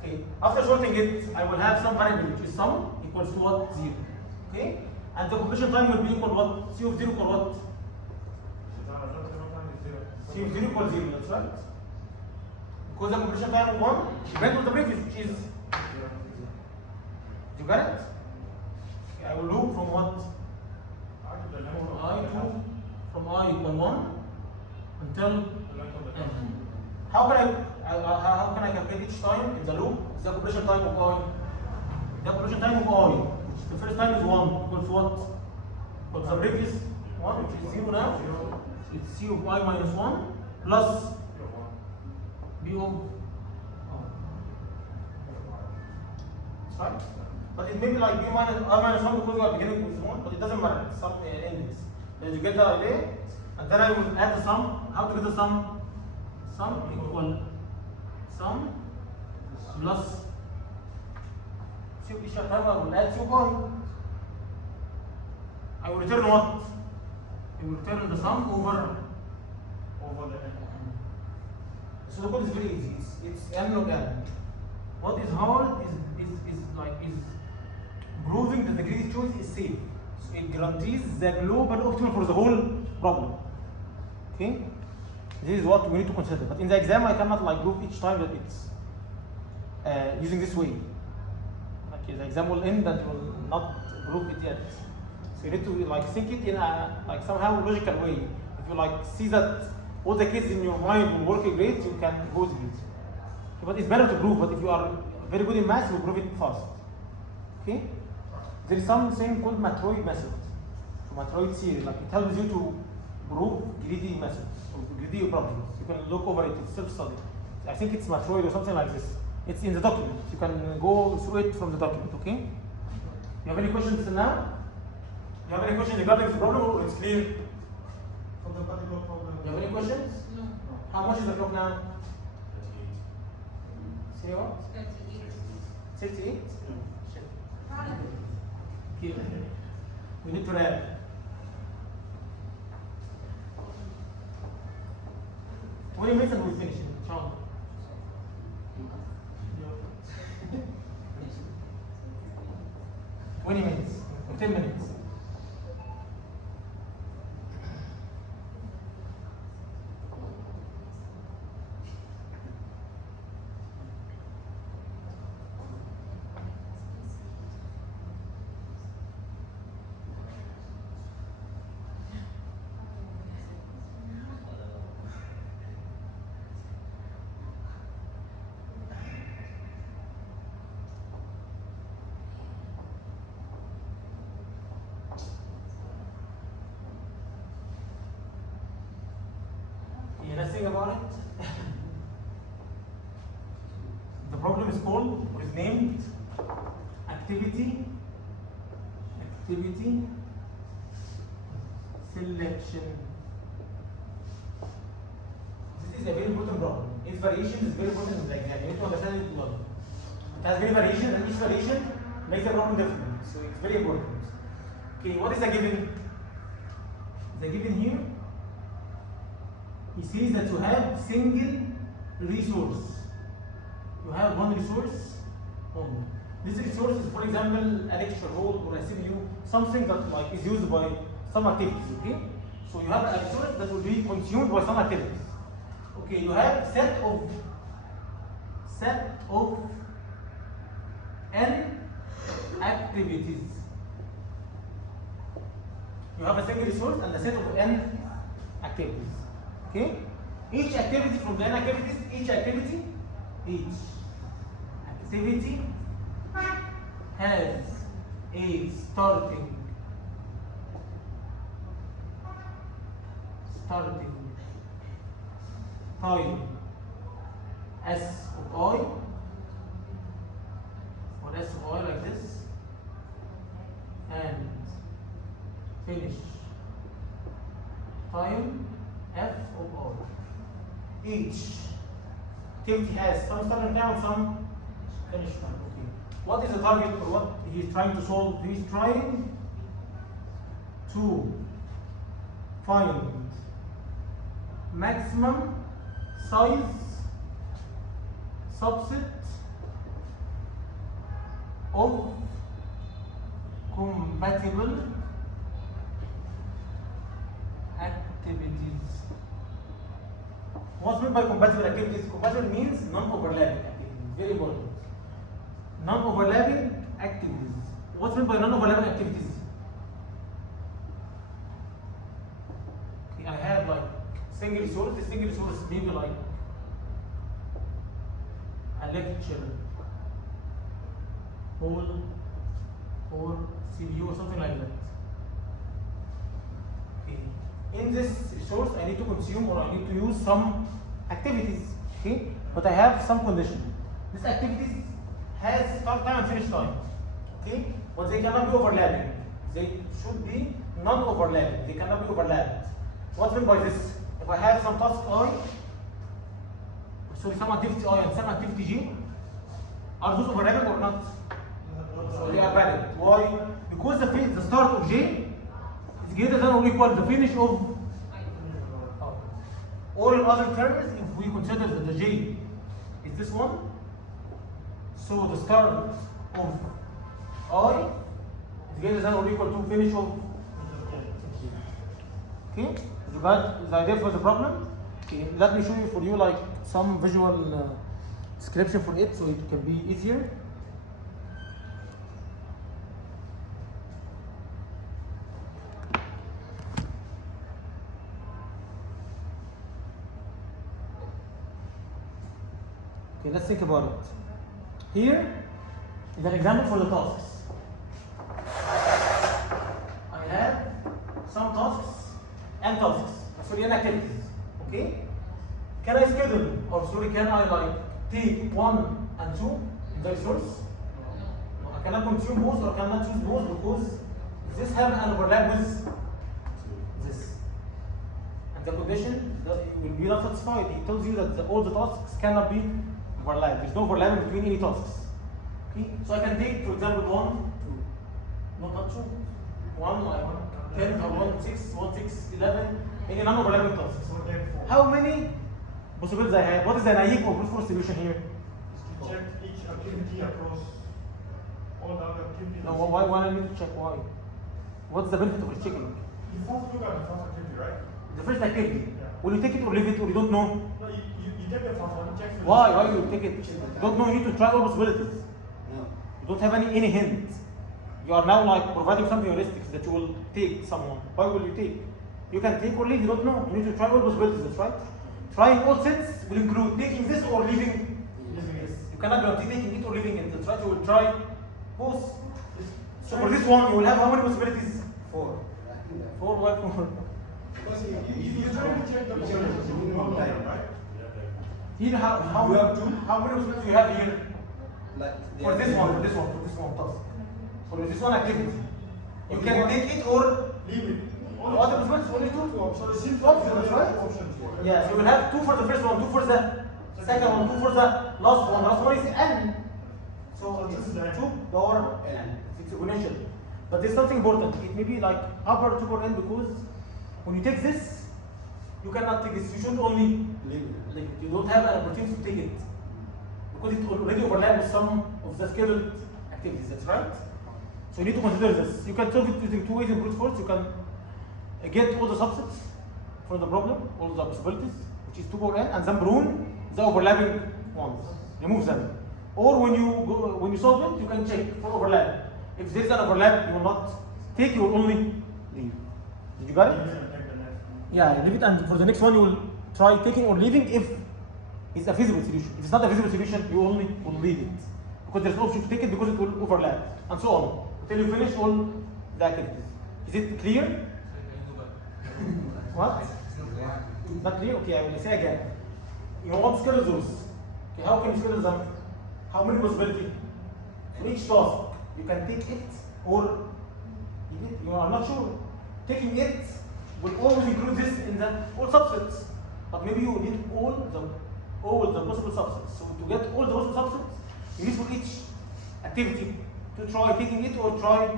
Okay. After sorting it, I will have some variable which is sum equals to what? 0. Okay? And the completion time will be equal what? C of 0 equal what? C of 0 equals 0, that's right. Because the completion time of 1 depends on the previous, which is. You got it? Okay, I will loop from what? From I equal 1 until n. How can I calculate each time in the loop? It's the completion time of I. The completion time of I, which the first time is 1, equals what? What's the previous 1, which is 0 now? It's C of I minus 1 plus B of that's right. But it may be like B minus I minus 1 because we are beginning with 1, but it doesn't matter. It's some index. Then you get the idea, and then I will add the sum. How to get the sum? Sum equal sum plus C of each time I will add C of I. I will return what? I will return the sum over the n. So the code is very easy. It's n log n. What is hard is proving that the greatest choice is safe. So it guarantees the global optimal for the whole problem. Okay? This is what we need to consider. But in the exam, I cannot like prove each time that it's using this way. Okay, the exam will end and you will not prove it yet. So you need to like think it in a like somehow logical way. If you like see that all the cases in your mind will work great, you can go with it. Okay, but it's better to prove. But if you are very good in math, you prove it fast. Okay? There is something called Matroid method, Matroid series. Like it helps you to prove greedy methods or greedy problems. You can look over it. It's self-study. I think it's Matroid or something like this. It's in the document. You can go through it from the document. Okay? You have any questions now? You have any questions regarding the problem, or it's clear? For the particular problem. You have any questions? No. How much is the clock now? 38. Say what? 38. 68? Shit. Right. Okay. We need to wrap. 20 minutes and we'll finish it. Inshallah. 20 minutes or 10 minutes. named activity selection. This is a very important problem. If variation is very important in the exam, you need to understand it well. It has many variations, and each variation makes the problem different. So it's very important. Okay, what is the given? The given here, he says that you have single resource. You have one resource only. This resource is, for example, a lecture hall or a CPU, something that like is used by some activities. Okay, so you have a resource that will be consumed by some activities. Okay, you have set of n activities. You have a single resource and a set of n activities. Okay, each activity from the n activities, each activity has a starting time S of I, or S of I like this, and finish time F of I. Each activity has some starting time and some finish time. Okay. What is the target or what he is trying to solve? He is trying to find maximum size subset of compatible activities. What's meant by compatible activities? Compatible means non-overlapping activities. Very important. Non-overlapping activities. What's meant by non-overlapping activities? Okay, I have like single resource. This single resource maybe like a lecture hall or CPU or something like that. Okay. In this resource, I need to consume or I need to use some activities. Okay, but I have some condition. This activities has start time and finish time. Okay, but they cannot be overlapping. They should be non-overlapping. They cannot be overlapped. What's meant by this? If I have some task I, so some activity I and some activity G, are those overlapping or not? So they are valid. Why? Because the start of J is greater than or equal to the finish of I. Or in other terms, if we consider that the J is this one, so the start of I is greater than or equal to finish of J. Okay? You got the idea for the problem? Okay, let me show you for you like some visual description for it so it can be easier. Okay, let's think about it. Here is an example for the tasks. I have some tasks and tasks, sorry, and activities. Okay? Can I schedule, or sorry, can I like take 1 and 2 in the resource? No, I cannot consume both or cannot choose both because this have an overlap with this. And the condition that it will be not satisfied. He tells you that all the tasks cannot be overlapped. There's no overlap between any tasks. Okay? So I can take, for example, 1, 2, not 2, 1, like 10, or 1, 6, 1, 6, 11, any non-overlapping tasks. How many possibilities I have? What is the naive or brute force solution here? To check each activity across all the other activities. No, why I need to check why? What's the benefit of checking? You first look at the first activity, right? The first activity. Yeah. Will you take it or leave it or you don't know? No, you take the first one, check. Why? Why you take it? You don't know. You need to try all possibilities. You don't have any hint. You are now like providing some heuristics that you will take someone. Why will you take? You can take or leave. You don't know. You need to try all possibilities. That's right. Trying all sets will include taking this or leaving this. You cannot guarantee taking it or leaving it. That's right. You will try both. So for this one, you will have how many possibilities? 4. 4. Why 4? Because you usually check the possibilities, right? Here, how many possibilities do you have here? For this one task. For this one activity. You can take it or Leave it. the other possibilities only two. So it seems Options, right? Options here. Yeah, so you will have two for the first one, two for the second one, two for the last one. Last one is n. So this it's is n. 2 power n. It's exponential. But there's something important. It may be like upper 2 power n because when you take this, you cannot take this. You should only leave it. You don't have an opportunity to take it because it already overlaps with some of the scheduled activities. That's right. So you need to consider this. You can solve it using two ways in brute force. You can get all the subsets from the problem, all the possibilities, which is 2 power n, and then prune the overlapping ones. Remove them. Or when you solve it, you can check for overlap. If there is an overlap, you will not take. You will only leave. Did you got it? Yeah, leave it, and for the next one, you will try taking or leaving if it's a feasible solution. If it's not a feasible solution, you only will leave it because there's no option to take it because it will overlap, and so on until you finish all the activities. Is it clear? What? Not clear? Okay, I will say again. You want to schedule those. Okay, how can you schedule them? How many possibilities? For each task, you can take it or leave it. You are not sure. Taking it will always include this in the all subsets, but maybe you need all the possible subsets. So to get all the possible subsets, you need for each activity to try taking it or try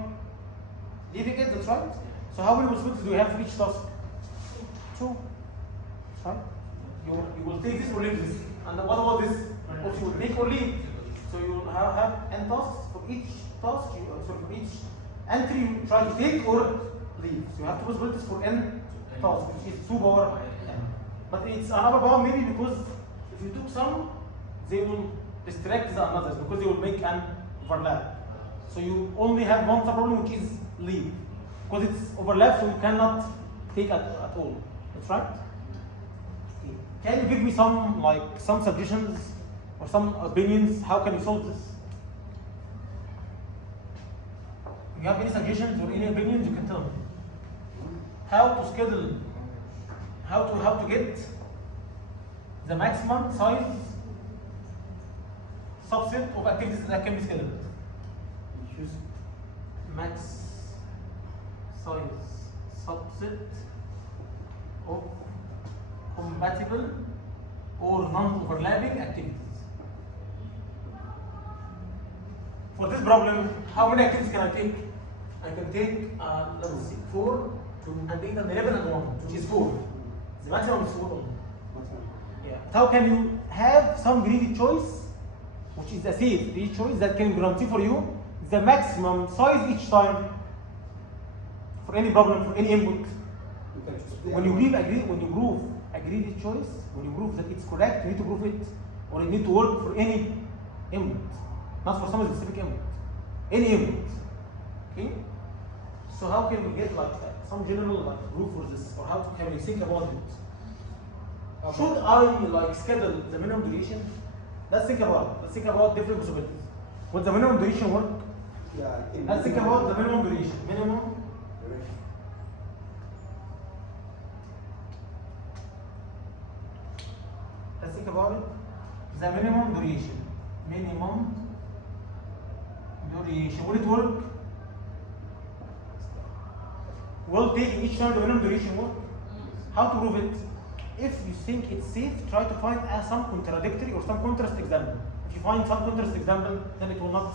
leaving it. That's right. So how many possibilities do you have for each task? 2. Right? You will take this or leave this. And what about this? Also, you will take or leave. So you will have n tasks. For each task, for each entry, you try to take or leave. So you have 2 possibilities for n tasks, which is 2 power n. But it's another power maybe because if you took some, they will distract the others because they will make an overlap. So you only have one subproblem, which is leave, because it's overlap, so you cannot take at all. That's right. Okay. Can you give me some suggestions or some opinions? How can you solve this? If you have any suggestions or any opinions, you can tell me. How to schedule? How to get the maximum size subset of activities that can be scheduled? Choose max size subset of compatible or non-overlapping activities. For this problem, how many activities can I take? I can take, let's see, 4, 2, and 8, and 11, and 1, which is 4. The maximum is 4 only. Yeah. How can you have some greedy choice, which is a safe greedy choice that can guarantee for you the maximum size each time for any problem, for any input? When you prove a greedy choice, when you prove that it's correct, you need to prove it, or you need to work for any input, not for some specific input, any input. Okay. So how can we get some general proof for this, or how can we think about it? Should I schedule the minimum duration? Let's think about different possibilities. Would the minimum duration work? Yeah, Let's think about the minimum duration. Let's think about it. The minimum duration. Will it work? Will taking each time the minimum duration work? How to prove it? If you think it's safe, try to find some contradictory or some contrast example. If you find some contrast example, then it will not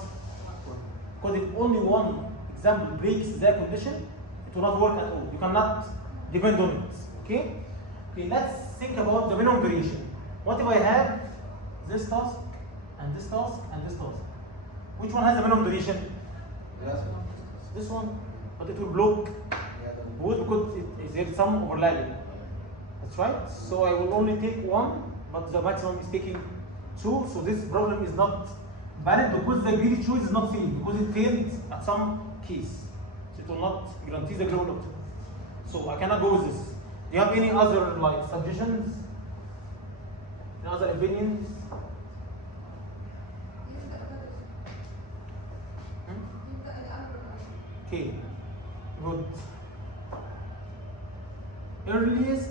work. Because if only one example breaks the condition, it will not work at all. You cannot depend on it. Okay, let's think about the minimum duration. What if I have this task, and this task, and this task? Which one has the minimum duration? This one, but it will block both because there is some overlapping. That's right. So I will only take one, but the maximum is taking 2. So this problem is not valid because the greedy choice is not safe, because it failed at some case. So it will not guarantee the global optimum. So I cannot go with this. Do you have any other suggestions? Any other opinions? Okay, good. Earliest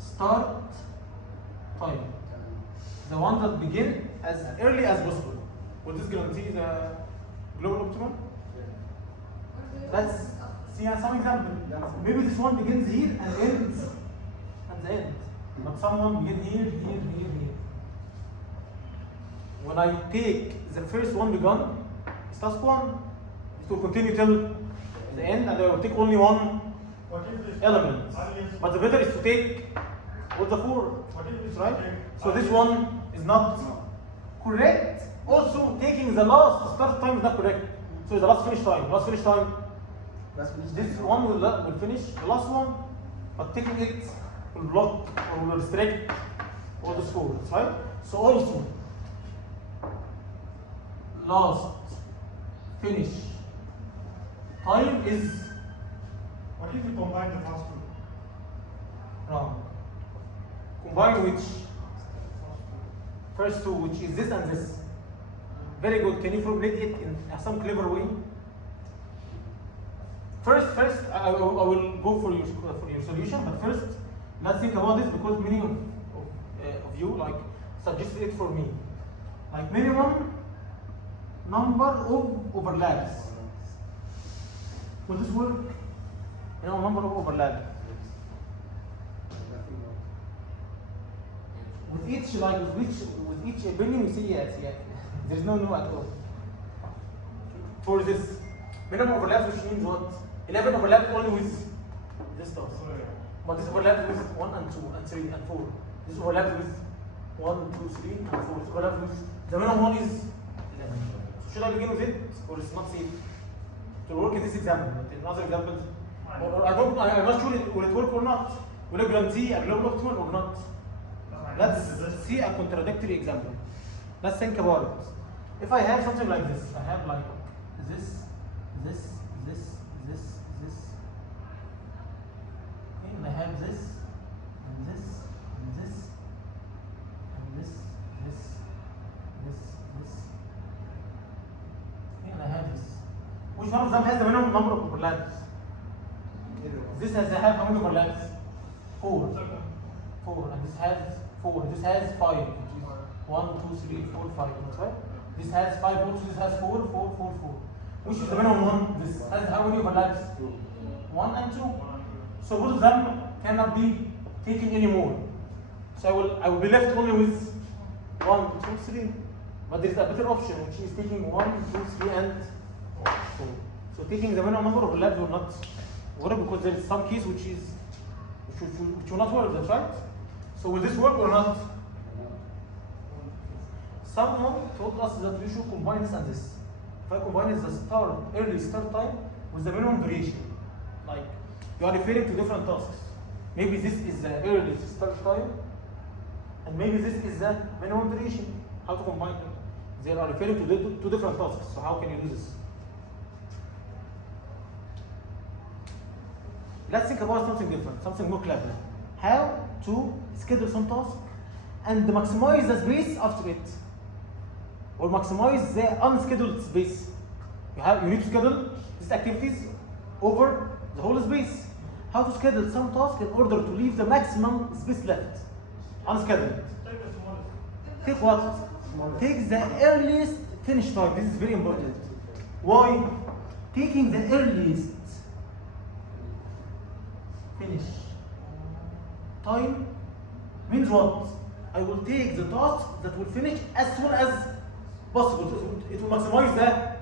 start time. The one that begin as early as possible. Would this guarantee the global optimum? Let's see some example. Maybe this one begins here and ends at the end. But someone begin here, here, here, here. When I take the first one begun, it's task 1. It will continue till the end, and I will take only one What if this element. earliest- But the better is to take all the 4. What if this Right? take So this earliest- one is not correct. Also, taking the last start time is not correct. So the last finish time. Last finish time. This one will finish the last one, but taking it will block or will restrict all the scores, right? So also, last finish time is What if we combine the first two? wrong. Combine which? First two, which is this and this. Very good. Can you formulate it in some clever way? First, I will go for your solution, but first, let's think about this because many of you like suggested it for me. Like minimum number of overlaps. Will this work? Minimum number of overlaps. With each with each opinion you say yes. There is no at all. For this minimum overlaps, which means what? 11 overlaps only with this task. But this overlaps with 1 and 2 and 3 and 4. This overlaps with 1, 2, 3 and 4. This overlaps with the minimum one is 11. So should I begin with it or is it not safe to work in this example? But in other examples, or I'm not sure will it work or not. Will it guarantee a global optimal or not? Let's see a contradictory example. Let's think about it. If I have something like this, I have like this, okay, and I have this, and this, and this, and this, okay, and I have this. Which one of them has the minimum number of overlaps? This has how many overlaps? 4. 4, and this has 4. This has 5, which is 1, 2, 3, 4, 5. That's right. This has 5 also. This has 4, 4, 4, 4. Which is the minimum one? This has how many overlaps? 1 and 2. So both of them cannot be taken anymore. So I will be left only with 1, 2, 3. But there is a better option, which is taking 1, 2, 3, and 4. So taking the minimum number of overlaps will not work because there is some case which will not work. That's right. So will this work or not? Someone told us that we should combine this and this. If I combine the early start time with the minimum duration, like you are referring to different tasks. Maybe this is the early start time, and maybe this is the minimum duration. How to combine them? They are referring to two different tasks. So how can you do this? Let's think about something different, something more clever. How to schedule some task and maximize the space after it, or maximize the unscheduled space. You need to schedule these activities over the whole space. How to schedule some task in order to leave the maximum space left unscheduled. Take what? Take the earliest finish time. This is very important. Why? Taking the earliest finish time means what? I will take the task that will finish as soon as possible. It will maximize the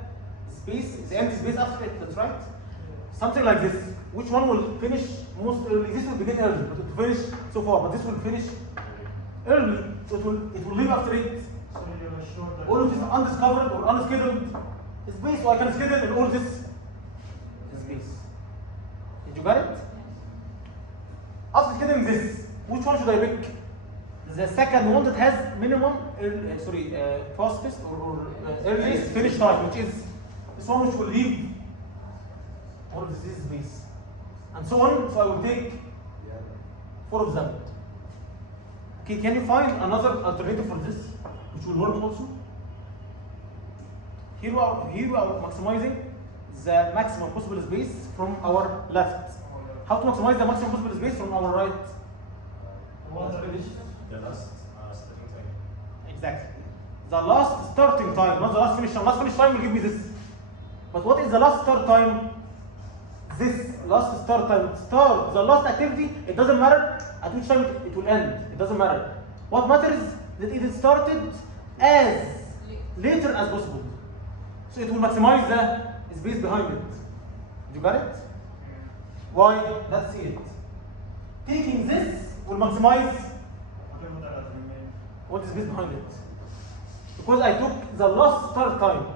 space, the empty space after it. That's right. Something like this. Which one will finish most early? This will begin early, but it will finish so far. But this will finish early, so it will leave after it. So you're sure that All of this undiscovered or unscheduled space, so I can schedule in all this space. Did you get it? After scheduling this, which one should I pick? The second one that has minimum, fastest or earliest finish time, which is this one which will leave all of this space. And so on, so I will take 4 of them. Okay, can you find another alternative for this, which will work also? Here we are maximizing the maximum possible space from our left. How to maximize the maximum possible space from our right? the one that is The last starting time. Exactly. the last starting time, not the last finish time. Last finish time will give me this. But what is the last start time? This last start time. Start the last activity. It doesn't matter at which time it will end. It doesn't matter. What matters is that it is started as later as possible. So it will maximize the space behind it. You got it? Why? Let's see it. Taking this will maximize Whatever that remains. what is space behind it. Because I took the last start time.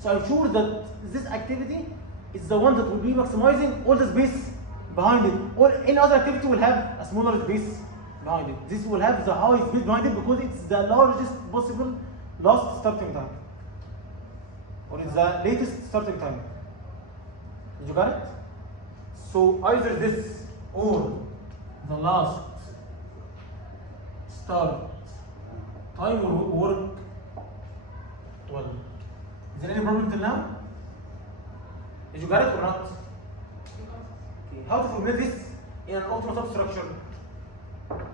So I'm sure that this activity is the one that will be maximizing all the space behind it. Or any other activity will have a smaller space behind it. This will have the highest space behind it because it's the largest possible last starting time. Or it's the latest starting time. Did you got it? So either this or the last start time will work well. Is there any problem till now? Did you got it or not? Okay. How to formulate this in an optimal substructure?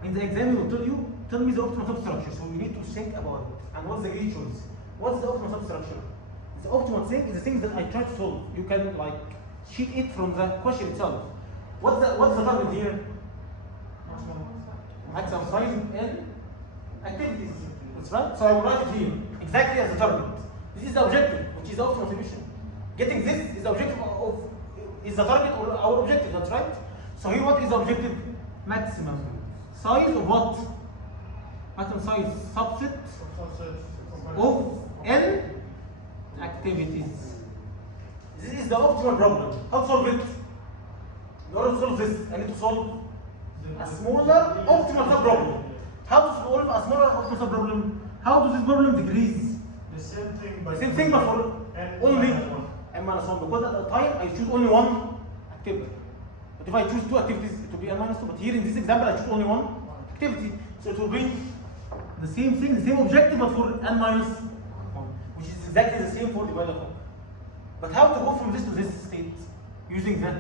In the exam, he will tell me the optimal substructure. So we need to think about it. And what's the great choice? What's the optimal substructure? The optimal thing is the thing that I try to solve. You can like cheat it from the question itself. What's the target here? Maximum size and activities. That's right. So I will write it here exactly as the target. This is the objective, which is the optimal solution. Getting this is the objective is the target or our objective. That's right. So here, what is the objective? Maximum size of what? Maximum size subset of n activities. This is the optimal problem. How to solve it? In order to solve this, I need to solve a smaller optimal subproblem. How to solve a smaller optimal subproblem? How does this problem decrease? The same thing, but Same thing, but for only n minus 1. Because at the time I choose only one activity. But if I choose two activities, it will be n minus 2. But here in this example, I choose only one activity. So it will be the same thing, the same objective, but for n minus 1, which is exactly the same for divided by. But how to go from this to this state? Using the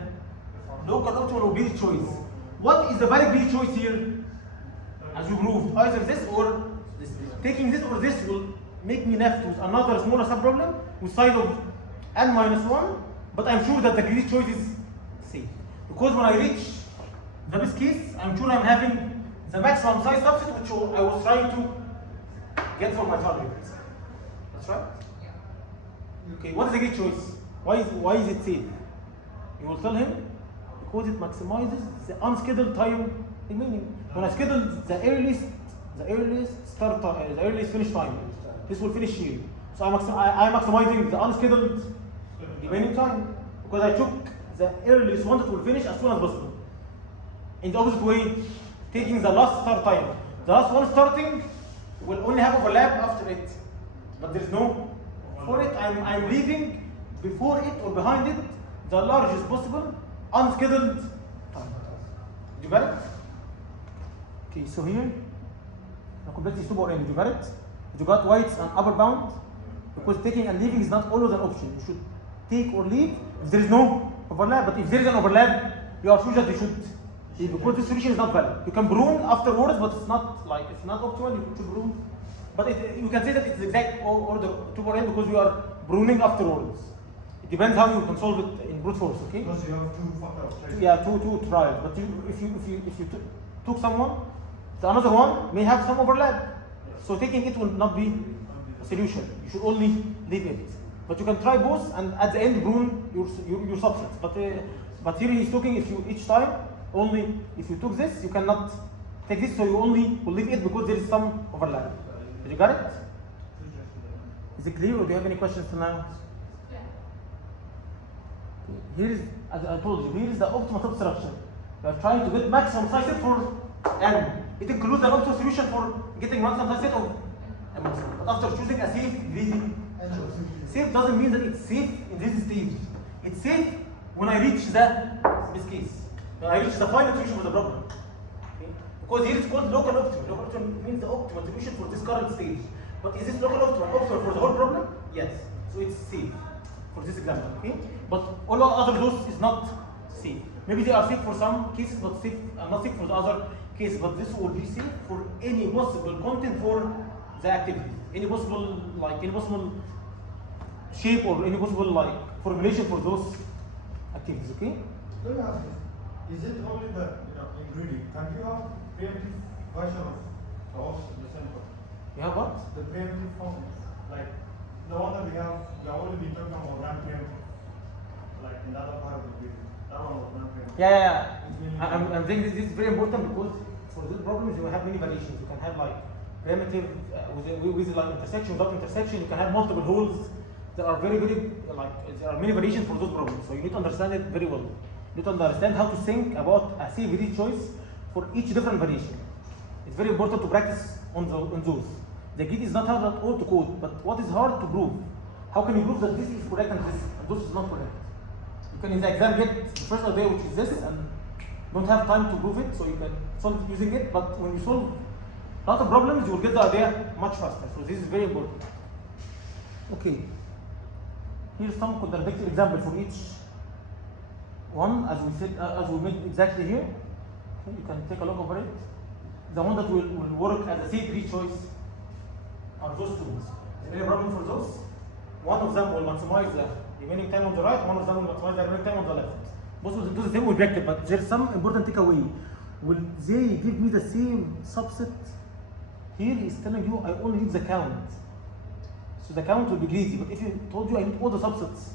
local optimal or greedy choice. What is the very greedy choice here? As we proved, either this or this. Taking this or this will make me left with another smaller subproblem with size of n minus 1, but I'm sure that the greedy choice is safe. Because when I reach the best case, I'm sure I'm having the maximum size subset which I was trying to get for my target. That's right? Okay, what is the greedy choice? Why is it safe? You will tell him because it maximizes the unscheduled time remaining. When I schedule the earliest start time, the earliest finish time, this will finish here. So I'm maximizing the unscheduled remaining time because I took the earliest one that will finish as soon as possible. In the opposite way, taking the last start time. The last one starting will only have overlap after it, but there is no for it. I'm leaving before it or behind it the largest possible unscheduled time. Did you get it? Okay, so here I completely stop or end. Did you get it? Did you got why it's an upper bound? Because taking and leaving is not always an option. You should take or leave if there is no overlap. But if there is an overlap, you are sure that you should leave because this solution is not valid. You can prune afterwards, but it's not optimal. You should prune. But you can say that it's the exact order to or end because you are pruning afterwards. It depends how you can solve it in brute force. Okay? because you have two factors. Yeah, two trials. But if you took someone, the another one may have some overlap. So taking it will not be a solution. You should only leave it. But you can try both and at the end prune your subsets. But here he's talking if you each time only if you took this, you cannot take this, so you only will leave it because there is some overlap. Did you got it? Is it clear or do you have any questions for now? Yeah. Here is, as I told you, here is the optimal substructure. We are trying to get maximum size set for n. It includes an optimal solution for getting maximum size set of n. But after choosing a safe, greedy choice. Safe doesn't mean that it's safe in this stage. It's safe when I reach this case. When I reach the final solution for the problem. Okay? Because here it's called local optimal. Local optimal means the optimal solution for this current stage. But is this local optimal for the whole problem? Yes. So it's safe for this example. Okay? But all other those is not safe. Maybe they are safe for some cases, but not safe for the other cases. But this will be safe for any possible content for the activity. any possible shape or any possible formulation for those activities. Okay. Let me ask you, is it only the in greedy? Can you have preemptive version of the sample? You have what? The preemptive function, like the one that we have only been talking about non-preemptive, like in the other part of the video. That one was non-preemptive. Yeah. I'm saying this is very important because for these problems you have many variations. You can have primitive with intersection, without intersection. You can have multiple holes. There are very there are many variations for those problems. So you need to understand it very well. You need to understand how to think about a CVD choice for each different variation. It's very important to practice on those. The key is not hard at all to code, but what is hard to prove? How can you prove that this is correct and this is not correct? You can in the exam get the first idea which is this and don't have time to prove it, so you can solve it using it, but when you solve a lot of problems, you will get the idea much faster. So this is very important. Okay. Here's some contradictory example for each one, as we said, as we made exactly here. Okay, you can take a look over it. The one that will work as a C3 choice are those two. Is there any problem for those? One of them will maximize the remaining time on the right, one of them will maximize the remaining time on the left. Both of them do the same objective, but there's some important takeaway. Will they give me the same subset? Here is telling you I only need the count. So the count will be greedy, but if you told you I need all the subsets,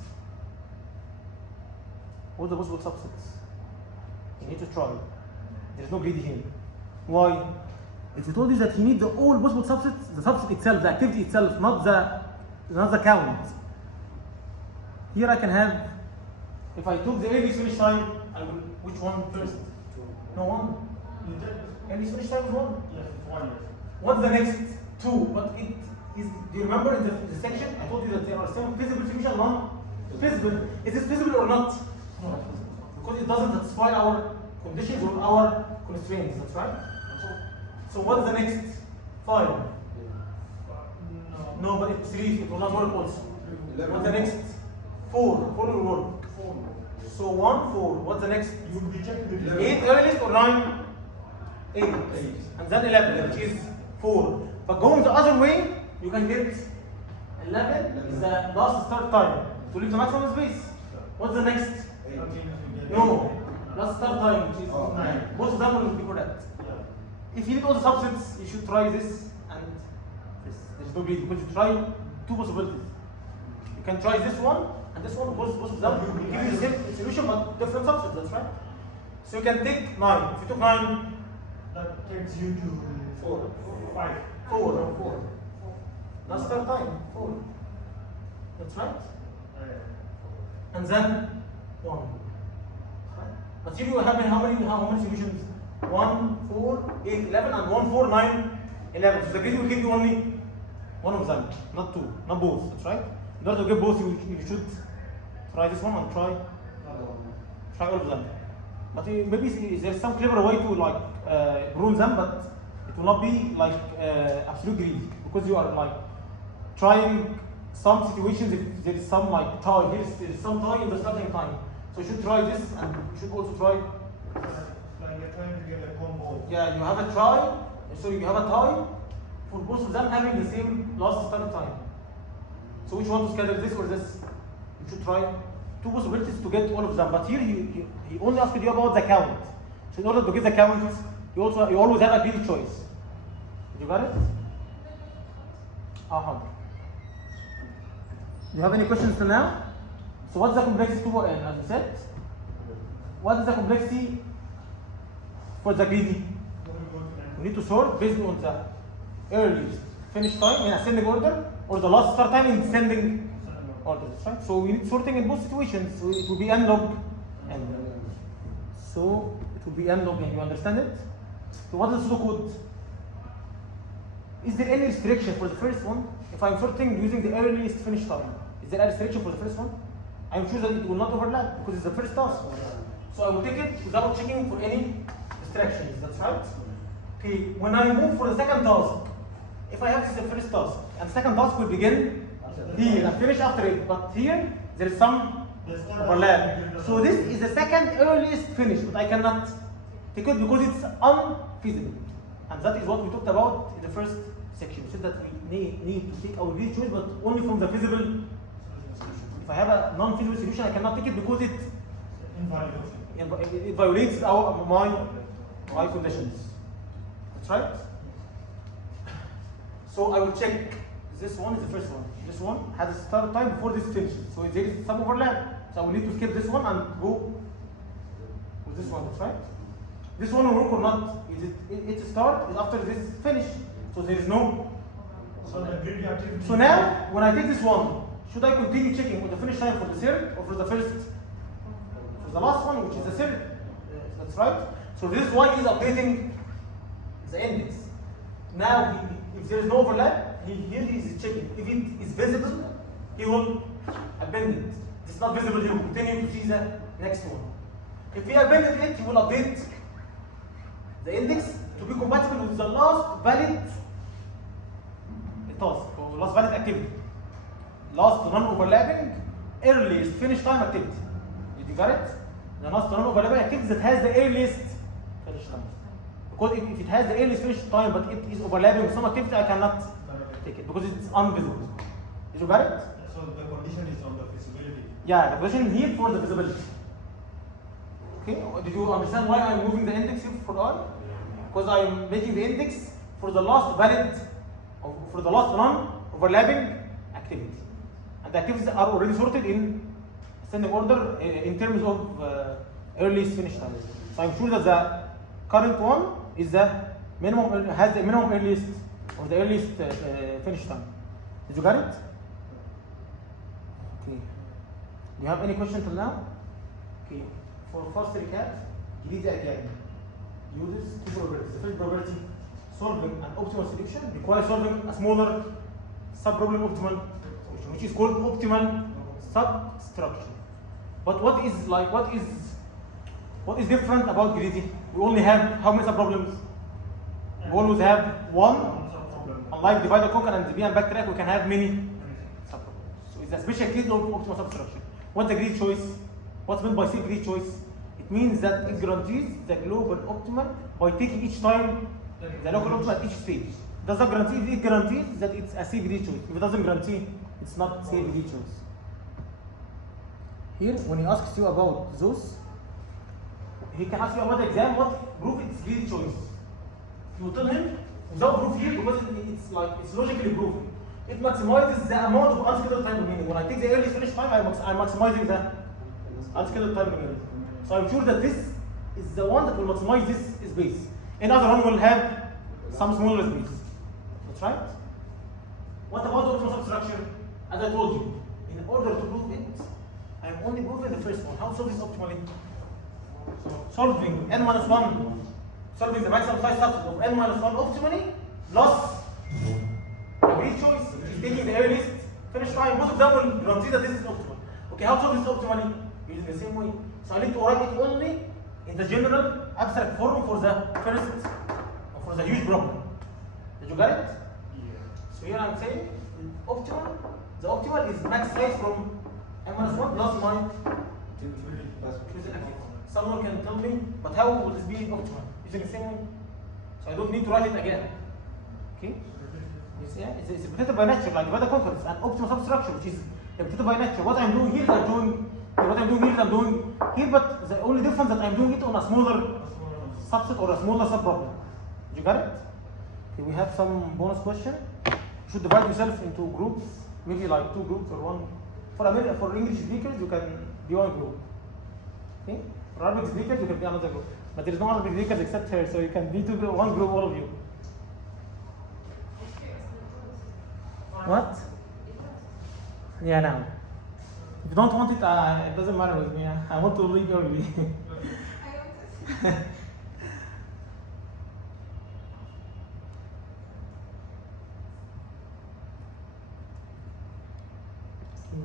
all the possible subsets, you need to try. There's no greedy here. Why? If you told you that you need all possible subsets, the subset itself, the activity itself, not the count. Here I can have, if I took the earliest finish time, I will, which one first? No, one. Earliest finish time is one? Yes, it's 1 year. What's the next? Two. But it is, do you remember in the section, I told you that there are some feasible finish and non-feasible. Is this feasible or not? No. Because it doesn't satisfy our conditions or our constraints, that's right? So what's the next? 5. No, but it's 3, it will not work also. What's the next? 4. 4 will work. 4. So 1, 4. What's the next? You will be checking the 8 earliest or 9? 8. And then 11, which is 4. But going the other way, you can get 11 is the last start time to leave the maximum space. What's the next? 8. No, last start time, which is 9. Both of them will be correct. If you need all the subsets, you should try this and this. There's no greedy because you try 2 possibilities. You can try this one and this one, both of them will give you the same solution but different subsets, that's right? So you can take 9. If you took 9, That takes you to 4. 5. 4. Last start time, 4. That's right? And then 1. But here you have how many solutions? 1, 4, 8, 11, and 1, 4, 9, 11. So the greedy will give you only one of them, not 2, not both. That's right? In order to get both, you should try this one and try all of them. But maybe there's some clever way to prune them, but it will not be absolute greedy because you are trying some situations. If there is some tie, there is some tie in the starting time. So you should try this, and you should also try. Like you're trying to get a combo. Yeah, you have a try, so you have a tie for both of them having the same last start time. So which one to schedule, this or this? You should try 2 possibilities to get all of them. But here he only asked you about the count. So in order to get the count, you always have a greedy choice. Did you got it? Do you have any questions till now? So what's the complexity for n, as we said? What is the complexity for the greedy? We need to sort based on the earliest finish time in ascending order or the last start time in descending order, right? So we need sorting in both situations. So it will be n log n. So it will be n log n. You understand it? So what is the pseudocode? Is there any restriction for the first one? If I'm sorting using the earliest finish time, is there a restriction for the first one? I'm sure that it will not overlap because it's the first task. So I will take it without checking for any distractions. That's right? Okay, when I move for the second task, if I have this is the first task, and second task will begin here and finish after it, but here there is some overlap. So this is the second earliest finish, but I cannot take it because it's unfeasible. And that is what we talked about in the first section. We said that we need to take our greedy choice, but only from the feasible. If I have a non-feasible solution, I cannot take it because it violates my conditions. That's right. So I will check. This one is the first one. This one has a start time before this finishes. So there is some overlap. So I will need to skip this one and go with this one. That's right. This one will work or not? Its start is after this finish. So there is no. So now, when I take this one, should I continue checking with the finish time for the third or for the first? For the last one, which is the third. That's right. So this is why he's updating the index. Now, if there is no overlap, here he is checking. If it is visible, he will append it. If it's not visible, he will continue to see the next one. If he appended it, he will update the index to be compatible with the last valid task or last valid activity. Last non-overlapping earliest finish time activity. Did you get it? The last non-overlapping activity that has the earliest finish time. Because if it has the earliest finish time but it is overlapping with some activity, I cannot take it because it's invisible. Did you get it? So the condition is on the feasibility. Yeah, the condition here for the visibility. Okay, did you understand why I'm moving the index here for R? Because I'm making the index for the last valid, or for the last non-overlapping activity. And the activities are already sorted in ascending order in terms of earliest finish time. So I'm sure that the current one is the minimum, has the minimum earliest or the earliest finish time. Did you get it? Okay. Do you have any question till now? Okay. For first recap, greedy again uses two properties. The first property, solving an optimal solution requires solving a smaller sub-problem optimal solution, which is called optimal substructure. But what is different about greedy? We only have how many sub-problems? We always have one. Unlike divide and conquer and and backtrack, we can have many sub-problems. So it's a special case of optimal substructure. What's the greedy choice? What's meant by greedy choice? It means that it guarantees the global optimal by taking each time the local optimal at each stage. Does that guarantee? It guarantees that it's a CVD choice. If it doesn't guarantee, it's not CVD choice. Here, when he asks you about those, he can ask you about the exam, what proof it's greedy choice. You tell him without proof here because it's logically proven. It maximizes the amount of unscheduled time remaining. When I take the early finish time, I'm maximizing the unscheduled time remaining. So I'm sure that this is the one that will maximize this space. Another one will have some smaller space. That's right. What about optimal substructure? As I told you, in order to prove it, I'm only proving the first one. How to solve this optimally? Solving n-1, solving the maximum size subset of n-1 optimally, plus a greedy choice, which is taking the earliest finish time. Both of them will guarantee that this is optimal. Okay, how to solve this optimally? Using the same way. So I need to write it only in the general abstract form for the first, or for the huge problem. Did you get it? Yeah. So here I'm saying optimal. The optimal is max size from n-1 plus my someone can tell me, but how will this be optimal? Using the same way. So I don't need to write it again. Okay? You see, it's repetitive by nature, like weather conquer. It's an optimal substructure, which is repetitive by nature. What I'm doing here is I'm doing here, but the only difference that I'm doing it on a smaller subset or a smaller subproblem. Did you get it? Okay, we have some bonus question. You should divide yourself into groups, maybe like 2 groups or one. For English speakers, you can be one group. Okay? For Arabic speakers, you can be another group. But there is no Arabic speakers except her, so you can be one group, all of you. What? Yeah, now. If you don't want it, it doesn't matter with me. I want to leave early.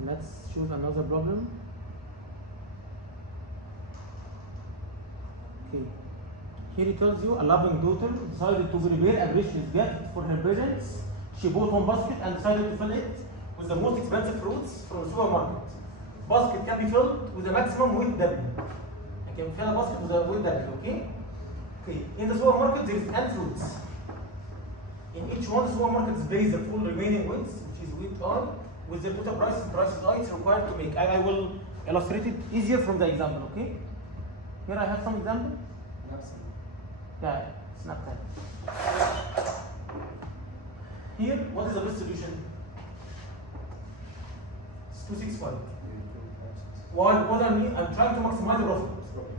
Let's choose another problem. Okay. Here he tells you a loving daughter decided to prepare a gracious gift for her parents. She bought one basket and decided to fill it with the most expensive fruits from the supermarket. Basket can be filled with a maximum weight W. I can fill a basket with a weight W, okay? Okay. In the supermarket there is n fruits. In each one, the supermarket displays the full remaining weights, which is weight I, with the total prices I it's required to make. I will illustrate it easier from the example, okay? Here I have some example. Yeah, snap time. Here, what is the best solution? It's 265. Why? What I mean, I'm trying to maximize the profit.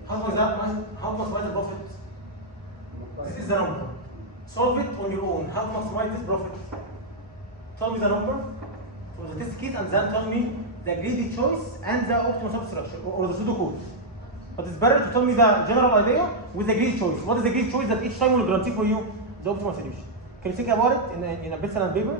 How to maximize the profit? This is the number. Solve it on your own. How to maximize this profit? Tell me the number for the test case and then tell me the greedy choice and the optimal substructure or the pseudocode. But it's better to tell me the general idea with the greedy choice. What is the greedy choice that each time will guarantee for you the optimal solution? Can you think about it in a pencil and paper?